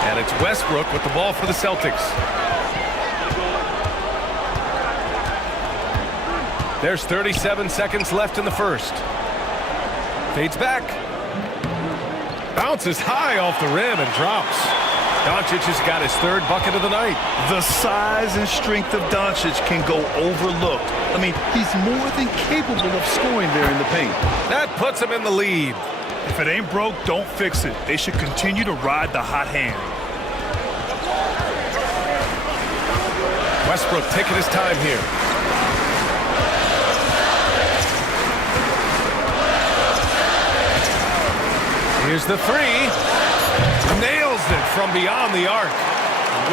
And it's Westbrook with the ball for the Celtics. There's 37 seconds left in the first. Fades back. Bounces high off the rim and drops. Doncic has got his 3rd bucket of the night. The size and strength of Doncic can go overlooked. I mean, he's more than capable of scoring there in the paint. That puts him in the lead. If it ain't broke, don't fix it. They should continue to ride the hot hand. Westbrook taking his time here. Here's the 3. Nails it from beyond the arc.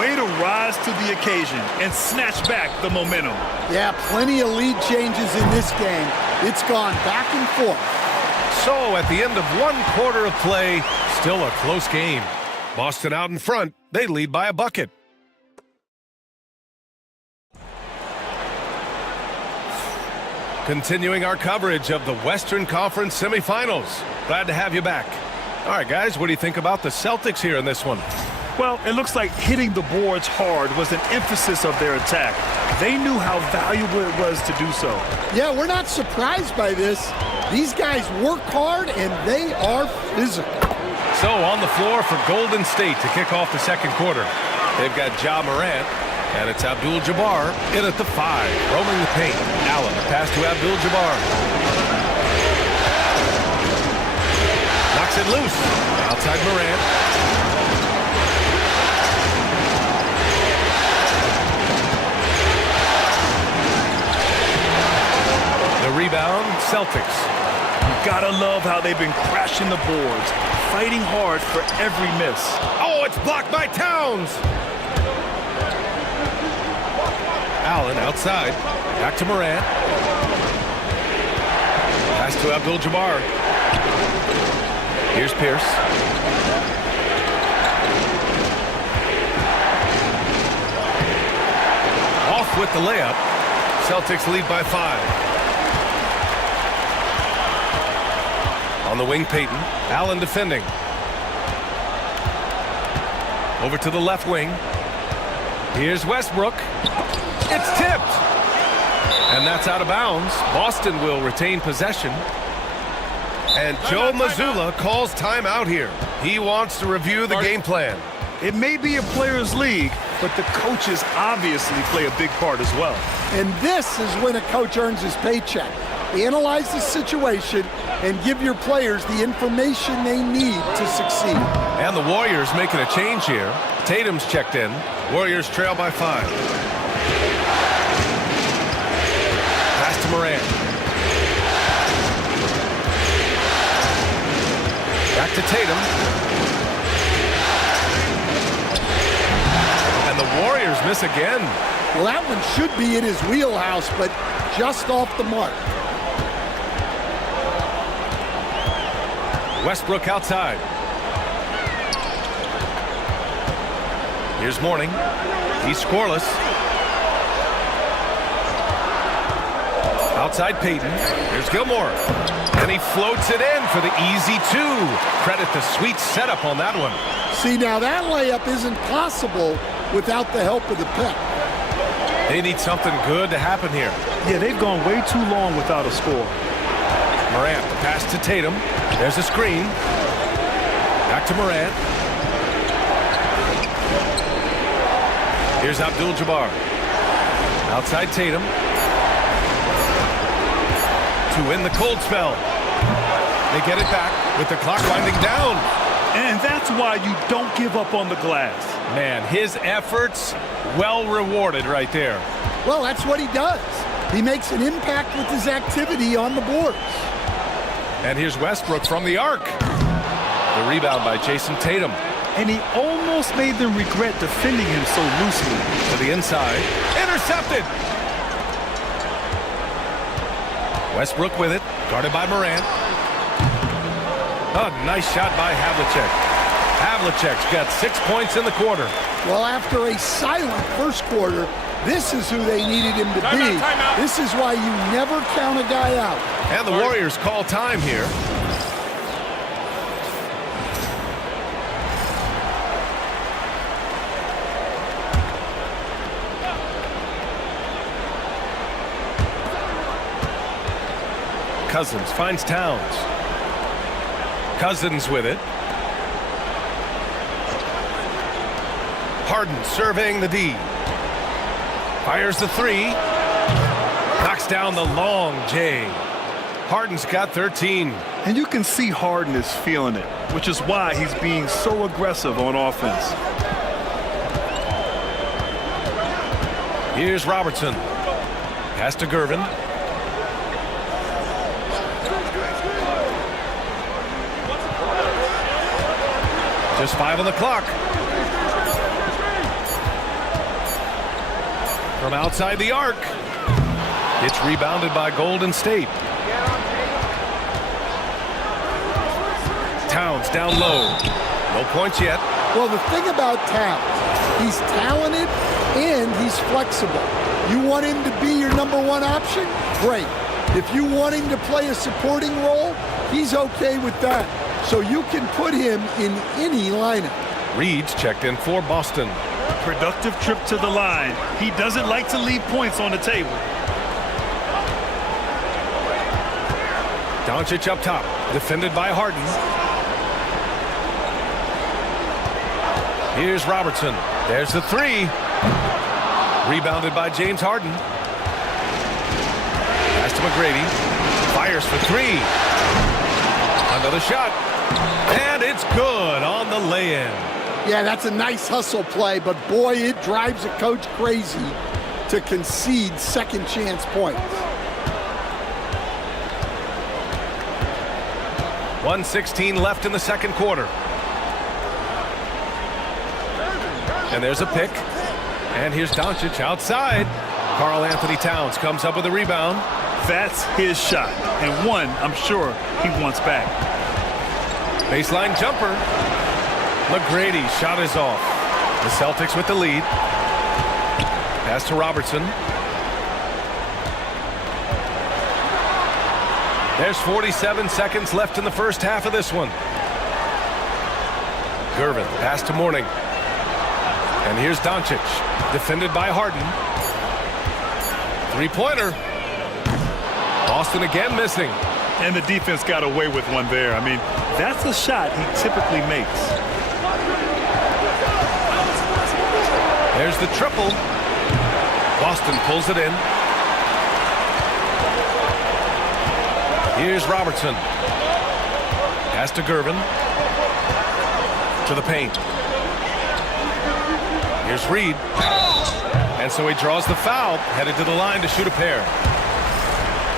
Way to rise to the occasion and snatch back the momentum. Yeah, plenty of lead changes in this game. It's gone back and forth. So at the end of 1 quarter of play, still a close game. Boston out in front. They lead by a bucket. Continuing our coverage of the Western Conference semifinals. Glad to have you back. All right, guys, what do you think about the Celtics here in this one? Well, it looks like hitting the boards hard was an emphasis of their attack. They knew how valuable it was to do so. Yeah, we're not surprised by this. These guys work hard, and they are physical. So on the floor for Golden State to kick off the second quarter. They've got Ja Morant, and it's Abdul-Jabbar in at the 5, roaming the paint. Allen, pass to Abdul-Jabbar. Knocks it loose. Outside Morant. The rebound, Celtics. Gotta love how they've been crashing the boards, fighting hard for every miss. Oh, it's blocked by Towns. Allen outside. Back to Morant. Pass to Abdul-Jabbar. Here's Pierce. Off with the layup. Celtics lead by 5. On the wing, Payton. Allen defending. Over to the left wing. Here's Westbrook. It's tipped. And that's out of bounds. Boston will retain possession. And Joe Mazzulla calls timeout here. He wants to review the game plan. It may be a players' league, but the coaches obviously play a big part as well. And this is when a coach earns his paycheck. Analyze the situation and give your players the information they need to succeed. And the Warriors making a change here. Tatum's checked in. Warriors trail by 5. Pass to Morant. Back to Tatum. And miss again. Well, that one should be in his wheelhouse, but just off the mark. Westbrook outside. Here's Mourning. He's scoreless. Outside Payton. Here's Gilmore. And he floats it in for the easy two. Credit the sweet setup on that one. See, now that layup isn't possible without the help of the pick. They need something good to happen here. Yeah, they've gone way too long without a score. Morant, the pass to Tatum. There's a screen. Back to Morant. Here's Abdul-Jabbar. Outside Tatum. To win the cold spell. They get it back with the clock winding down. And that's why you don't give up on the glass. Man, his efforts well rewarded right there. Well, that's what he does. He makes an impact with his activity on the boards. And here's Westbrook from the arc. The rebound by Jason Tatum. And he almost made them regret defending him so loosely. To the inside. Intercepted. Westbrook with it. Guarded by Morant. Oh, nice shot by Havlicek. Havlicek's got 6 points in the quarter. Well, after a silent first quarter, this is who they needed him to be. Timeout. This is why you never count a guy out. And the Warriors call time here. Cousins finds Towns. Cousins with it. Harden surveying the D. Fires the three. Knocks down the long J. Harden's got 13. And you can see Harden is feeling it, which is why he's being so aggressive on offense. Here's Robertson. Pass to Gervin. Just 5 on the clock. From outside the arc. It's rebounded by Golden State. Towns down low. No points yet. Well, the thing about Towns, he's talented and he's flexible. You want him to be your number one option? Great. If you want him to play a supporting role, he's okay with that. So you can put him in any lineup. Reed's checked in for Boston. Productive trip to the line. He doesn't like to leave points on the table. Doncic up top. Defended by Harden. Here's Robertson. There's the three. Rebounded by James Harden. Pass to McGrady. Fires for three. Another shot. And it's good on the lay-in. Yeah, that's a nice hustle play, but boy, it drives a coach crazy to concede second chance points. 1:16 left in the second quarter. And there's a pick. And here's Doncic outside. Karl Anthony Towns comes up with a rebound. That's his shot. And one, I'm sure, he wants back. Baseline jumper. McGrady shot is off. The Celtics with the lead. Pass to Robertson. There's 47 seconds left in the first half of this one. Gervin, pass to Mourning. And here's Doncic, defended by Harden. Three-pointer. Boston again missing. And the defense got away with one there. I mean, that's a shot he typically makes. There's the triple. Boston pulls it in. Here's Robertson. Pass to Gervin. To the paint. Here's Reed. And so he draws the foul, headed to the line to shoot a pair.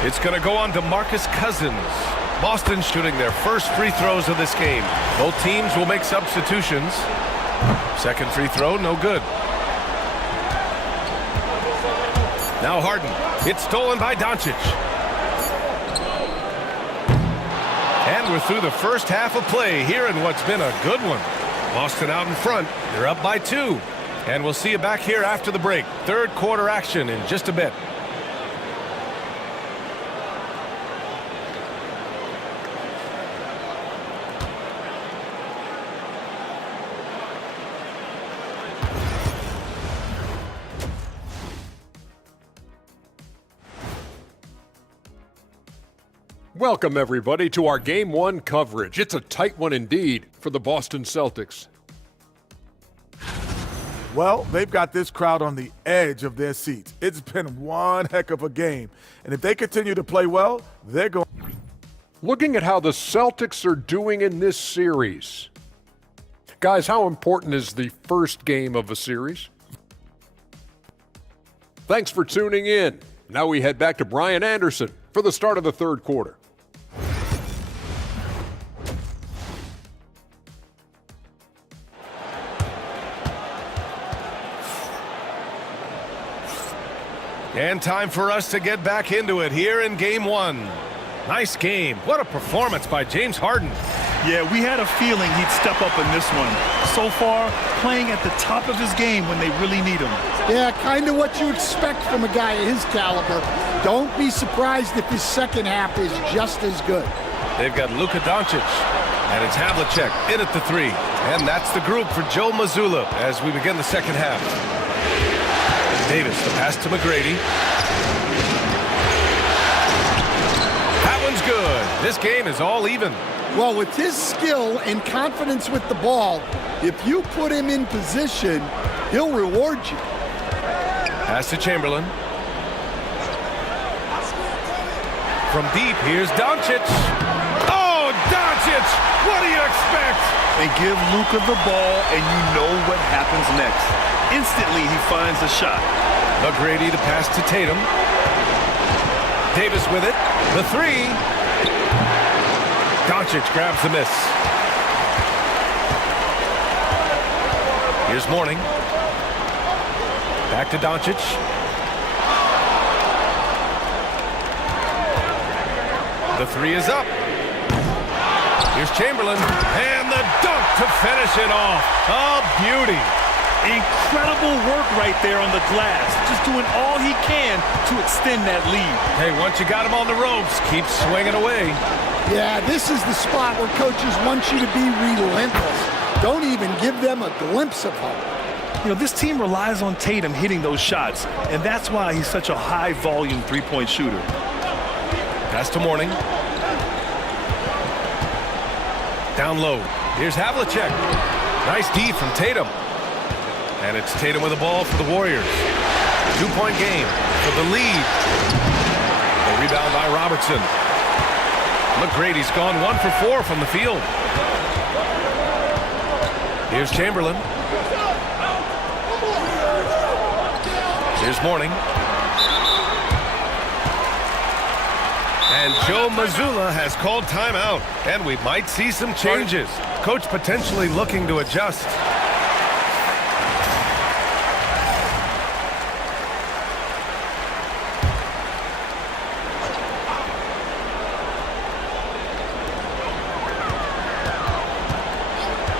It's going to go on to DeMarcus Cousins. Boston shooting their first free throws of this game. Both teams will make substitutions. Second free throw, no good. Now Harden. It's stolen by Doncic. And we're through the first half of play here in what's been a good one. Boston out in front. They're up by 2. And we'll see you back here after the break. Third quarter action in just a bit. Welcome, everybody, to our Game 1 coverage. It's a tight one indeed for the Boston Celtics. Well, they've got this crowd on the edge of their seats. It's been one heck of a game. And if they continue to play well, they're going. Looking at how the Celtics are doing in this series. Guys, how important is the first game of a series? Thanks for tuning in. Now we head back to Brian Anderson for the start of the third quarter. And time for us to get back into it here in Game 1. Nice game. What a performance by James Harden. Yeah, we had a feeling he'd step up in this one. So far, playing at the top of his game when they really need him. Yeah, kind of what you expect from a guy of his caliber. Don't be surprised if his second half is just as good. They've got Luka Doncic, and it's Havlicek in at the 3. And that's the group for Joe Mazzulla as we begin the second half. Davis, the pass to McGrady. That one's good. This game is all even. Well, with his skill and confidence with the ball, if you put him in position, he'll reward you. Pass to Chamberlain. From deep, here's Doncic. Oh, Doncic! What do you expect? And give Luka the ball, and you know what happens next. Instantly, he finds the shot. McGrady to pass to Tatum. Davis with it. The 3. Doncic grabs the miss. Here's Mourning. Back to Doncic. The 3 is up. Here's Chamberlain. And the dunk to finish it off. A beauty. Incredible work right there on the glass. Just doing all he can to extend that lead. Hey, once you got him on the ropes, keep swinging away. Yeah, this is the spot where coaches want you to be relentless. Don't even give them a glimpse of hope. You know, this team relies on Tatum hitting those shots, and that's why he's such a high-volume three-point shooter. Pass to Mourning. Down low. Here's Havlicek. Nice D from Tatum. And it's Tatum with the ball for the Warriors. 2-point game for the lead. The rebound by Robertson. McGrady's gone 1 for 4 from the field. Here's Chamberlain. Here's Mourning. And Joe Mazzulla has called timeout. And we might see some changes. Coach potentially looking to adjust.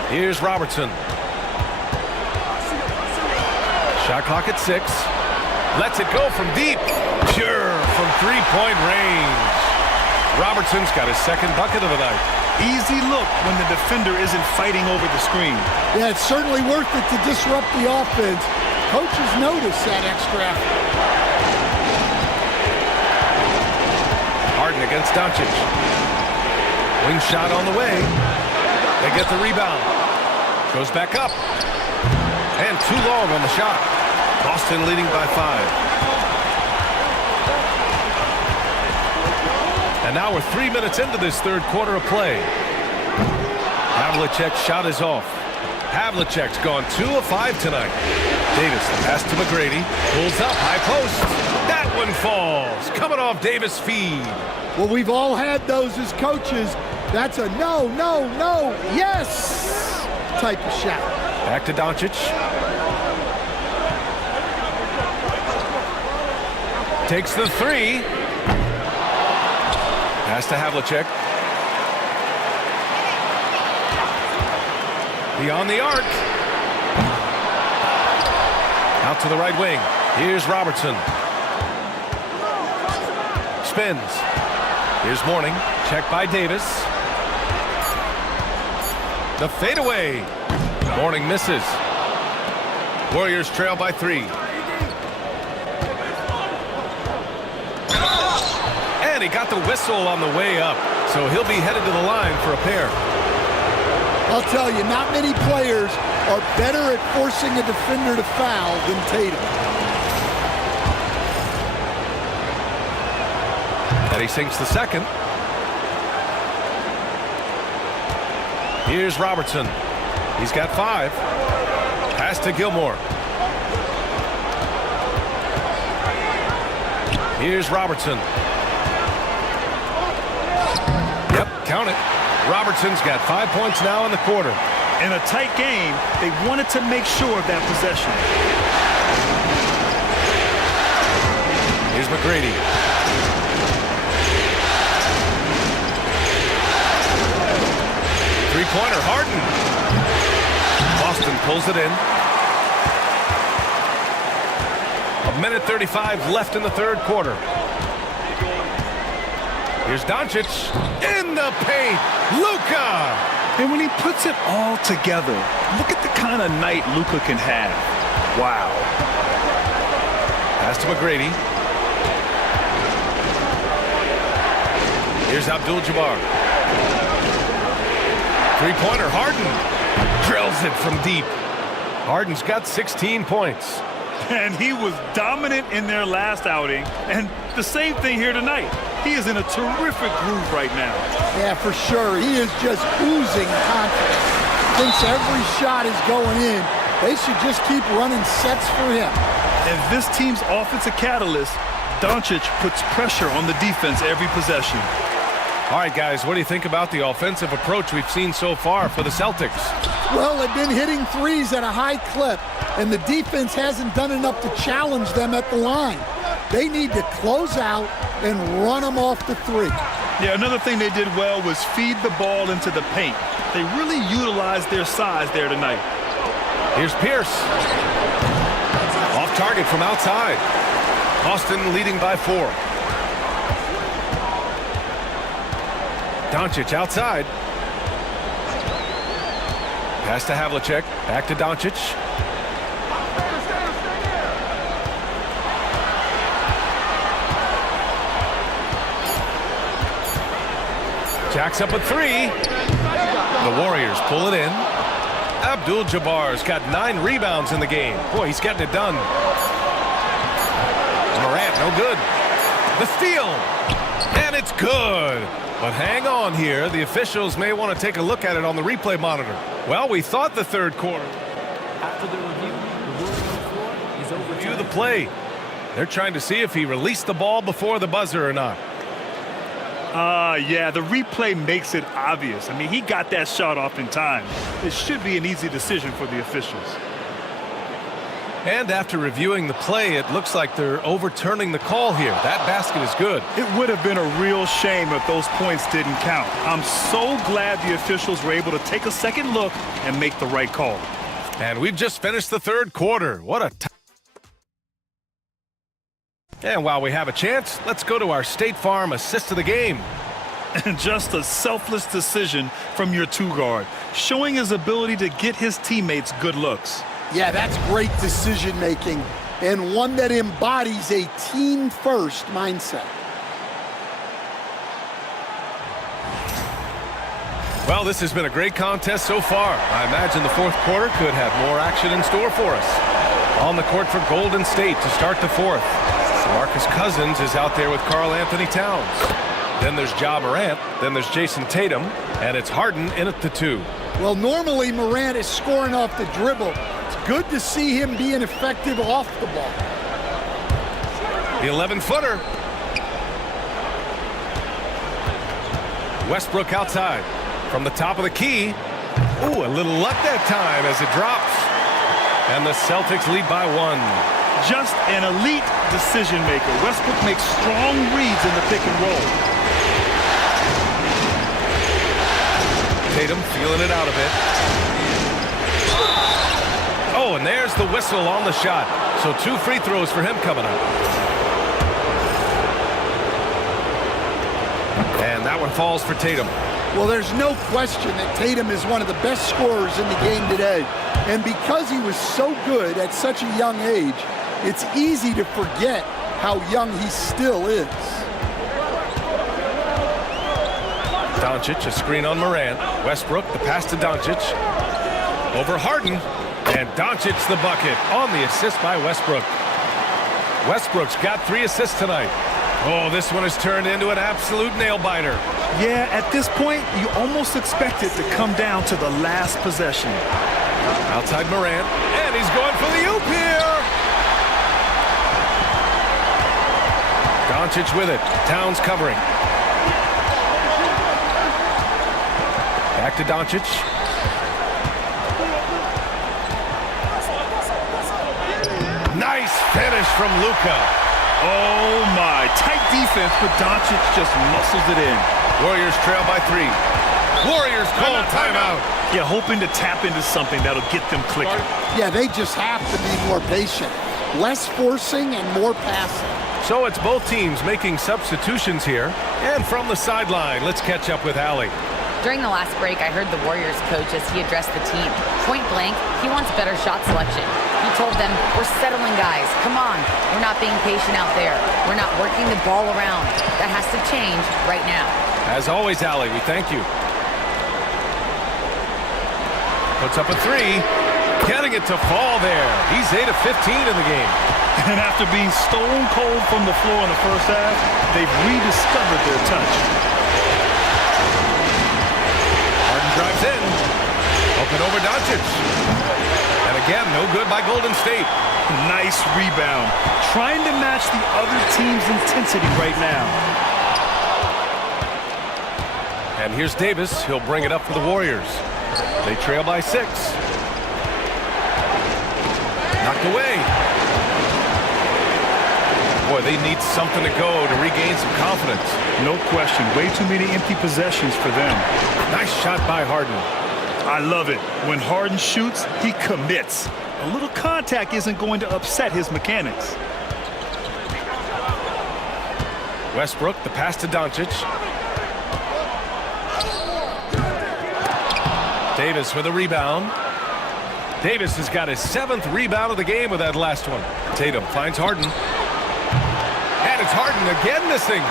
Here's Robertson. Shot clock at 6. Lets it go from deep. Sure, from 3-point range. Robertson's got his second bucket of the night. Easy look when the defender isn't fighting over the screen. Yeah, it's certainly worth it to disrupt the offense. Coaches notice that extra effort. Harden against Doncic. Wing shot on the way. They get the rebound. Goes back up. And too long on the shot. Boston leading by 5. And now we're 3 minutes into this third quarter of play. Havlicek's shot is off. Havlicek's gone 2 of 5 tonight. Davis, the pass to McGrady. Pulls up, high post. That one falls. Coming off Davis' feed. Well, we've all had those as coaches. That's a no, no, no, yes type of shot. Back to Doncic. Takes the three. Pass to Havlicek. Beyond the arc. Out to the right wing. Here's Robertson. Spins. Here's Mourning. Checked by Davis. The fadeaway. Mourning misses. Warriors trail by 3. And he got the whistle on the way up. So he'll be headed to the line for a pair. I'll tell you, not many players are better at forcing a defender to foul than Tatum. And he sinks the second. Here's Robertson. He's got 5. Pass to Gilmore. Here's Robertson. Yep, count it. Robertson's got 5 points now in the quarter. In a tight game, they wanted to make sure of that possession. Here's McGrady. Three-pointer, Harden. Boston pulls it in. 1:35 left in the third quarter. Here's Doncic in the paint. Luka! And when he puts it all together, look at the kind of night Luka can have. Wow. Pass to McGrady. Here's Abdul-Jabbar. Three-pointer, Harden. Drills it from deep. Harden's got 16 points. And he was dominant in their last outing. And the same thing here tonight. He is in a terrific groove right now. Yeah, for sure. He is just oozing confidence. Thinks every shot is going in. They should just keep running sets for him. And this team's offensive catalyst, Doncic, puts pressure on the defense every possession. All right, guys, what do you think about the offensive approach we've seen so far for the Celtics? Well, they've been hitting threes at a high clip, and the defense hasn't done enough to challenge them at the line. They need to close out and run them off the three. Yeah, another thing they did well was feed the ball into the paint. They really utilized their size there tonight. Here's Pierce. Off target from outside. Boston leading by 4. Doncic outside. Pass to Havlicek. Back to Doncic. Jacks up a 3. The Warriors pull it in. Abdul-Jabbar's got 9 rebounds in the game. Boy, he's getting it done. Morant, no good. The steal. And it's good. But hang on here. The officials may want to take a look at it on the replay monitor. Well, we thought the third quarter. After the review, the ruling on the floor is over. Review the play. They're trying to see if he released the ball before the buzzer or not. Yeah, the replay makes it obvious. I mean, he got that shot off in time. It should be an easy decision for the officials. And after reviewing the play, it looks like they're overturning the call here. That basket is good. It would have been a real shame if those points didn't count. I'm so glad the officials were able to take a second look and make the right call. And we've just finished the third quarter. What a And while we have a chance, let's go to our State Farm assist of the game. And just a selfless decision from your two-guard, showing his ability to get his teammates good looks. Yeah, that's great decision-making, and one that embodies a team-first mindset. Well, this has been a great contest so far. I imagine the fourth quarter could have more action in store for us. On the court for Golden State to start the fourth. Marcus Cousins is out there with Karl Anthony Towns. Then there's Ja Morant. Then there's Jason Tatum. And it's Harden in at the 2. Well, normally Morant is scoring off the dribble. It's good to see him being effective off the ball. The 11-footer. Westbrook outside. From the top of the key. Ooh, a little luck that time as it drops. And the Celtics lead by 1. Just an elite decision maker. Westbrook makes strong reads in the pick and roll. Tatum feeling it out a bit. Oh, and there's the whistle on the shot. So 2 free throws for him coming up. And that one falls for Tatum. Well, there's no question that Tatum is one of the best scorers in the game today. And because he was so good at such a young age, it's easy to forget how young he still is. Doncic, a screen on Morant. Westbrook, the pass to Doncic. Over Harden. And Doncic the bucket on the assist by Westbrook. Westbrook's got 3 assists tonight. Oh, this one has turned into an absolute nail-biter. Yeah, at this point, you almost expect it to come down to the last possession. Outside Morant, and he's going for the oop here. Doncic with it. Towns covering. Back to Doncic. Nice finish from Luka. Oh, my. Tight defense, but Doncic just muscles it in. Warriors trail by 3. Warriors call timeout. Yeah, hoping to tap into something that'll get them clicking. Yeah, they just have to be more patient. Less forcing and more passing. So it's both teams making substitutions here. And from the sideline, let's catch up with Allie. During the last break, I heard the Warriors coach as he addressed the team. Point blank, he wants better shot selection. He told them, we're settling guys. Come on. We're not being patient out there. We're not working the ball around. That has to change right now. As always, Allie, we thank you. Puts up a 3. Getting it to fall there. He's 8 of 15 in the game. And after being stone cold from the floor in the first half, they've rediscovered their touch. Harden drives in. Open over Doncic. And again, no good by Golden State. Nice rebound. Trying to match the other team's intensity right now. And here's Davis. He'll bring it up for the Warriors. They trail by 6. Knocked away. Boy, they need something to go to regain some confidence. No question. Way too many empty possessions for them. Nice shot by Harden. I love it. When Harden shoots, he commits. A little contact isn't going to upset his mechanics. Westbrook, the pass to Doncic. Davis with a rebound. Davis has got his 7th rebound of the game with that last one. Tatum finds Harden. And it's Harden again missing.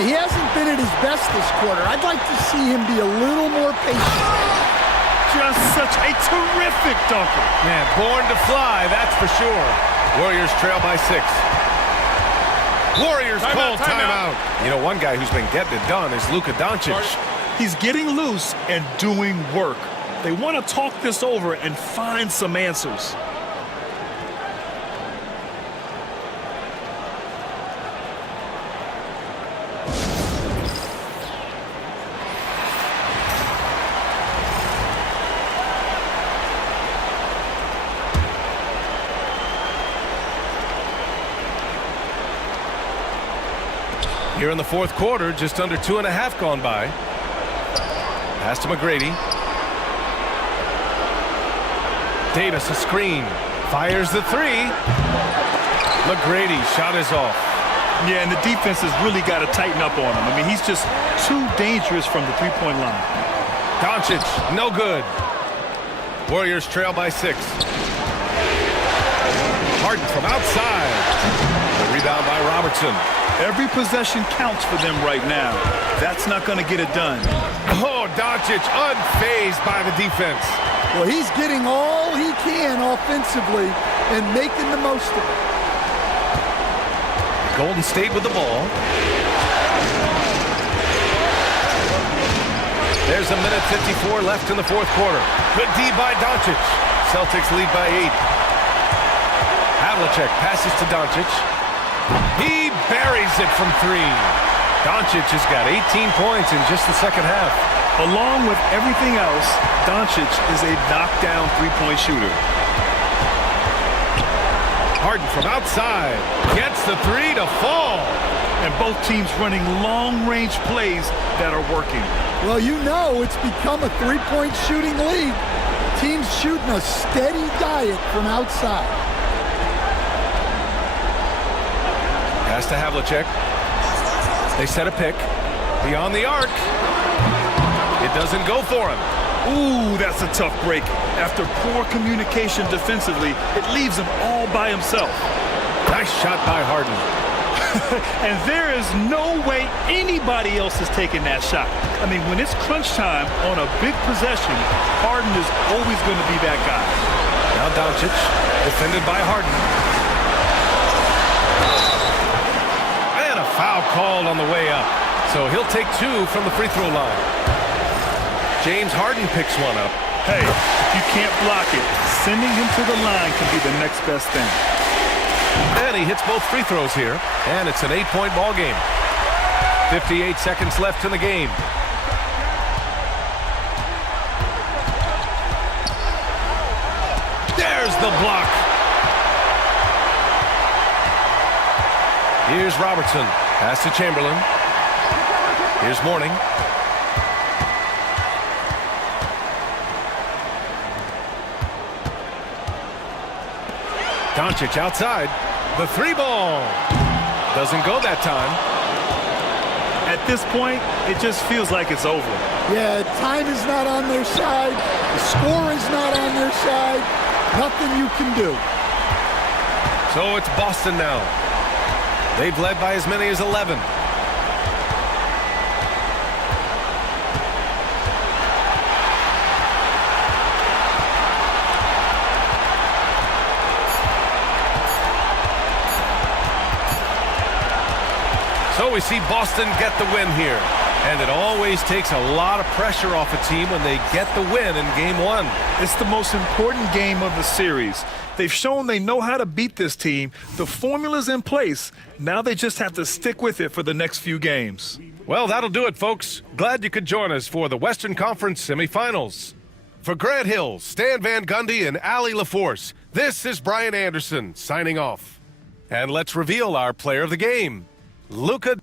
He hasn't been at his best this quarter. I'd like to see him be a little more patient. Just such a terrific dunker. Man, born to fly, that's for sure. Warriors trail by 6. Warriors call timeout. You know, one guy who's been getting it done is Luka Doncic. He's getting loose and doing work. They want to talk this over and find some answers. Here in the 4th quarter, just under 2.5 gone by. Pass to McGrady. Davis a screen. Fires the 3. McGrady shot is off. Yeah, and the defense has really got to tighten up on him. I mean, he's just too dangerous from the three-point line. Doncic, no good. Warriors trail by 6. Harden from outside. The rebound by Robertson. Every possession counts for them right now. That's not going to get it done. Oh, Doncic unfazed by the defense. Well, he's getting all he can offensively and making the most of it. Golden State with the ball. There's a minute 54 left in the 4th quarter. Good D by Doncic. Celtics lead by 8. Havlicek passes to Doncic. He buries it from 3. Doncic has got 18 points in just the second half. Along with everything else, Doncic is a knockdown three-point shooter. Harden from outside. Gets the three to fall. And both teams running long-range plays that are working. Well, you know it's become a three-point shooting league. Teams shooting a steady diet from outside. Pass to Havlicek. They set a pick. Beyond the arc. It doesn't go for him. Ooh, that's a tough break. After poor communication defensively, it leaves him all by himself. Nice shot by Harden. And there is no way anybody else is taking that shot. I mean, when it's crunch time on a big possession, Harden is always going to be that guy. Now Doncic, defended by Harden. And a foul called on the way up. So he'll take two from the free throw line. James Harden picks one up. Hey, if you can't block it, sending him to the line can be the next best thing. And he hits both free throws here, and it's an 8-point ball game. 58 seconds left in the game. There's the block. Here's Robertson. Pass to Chamberlain. Here's Mourning. Doncic outside. The three ball. Doesn't go that time. At this point, it just feels like it's over. Yeah, time is not on their side. The score is not on their side. Nothing you can do. So it's Boston now. They've led by as many as 11. So we see Boston get the win here. And it always takes a lot of pressure off a team when they get the win in game one. It's the most important game of the series. They've shown they know how to beat this team. The formula's in place. Now they just have to stick with it for the next few games. Well, that'll do it, folks. Glad you could join us for the Western Conference semifinals. For Grant Hill, Stan Van Gundy, and Allie LaForce, this is Brian Anderson signing off. And let's reveal our player of the game, Luka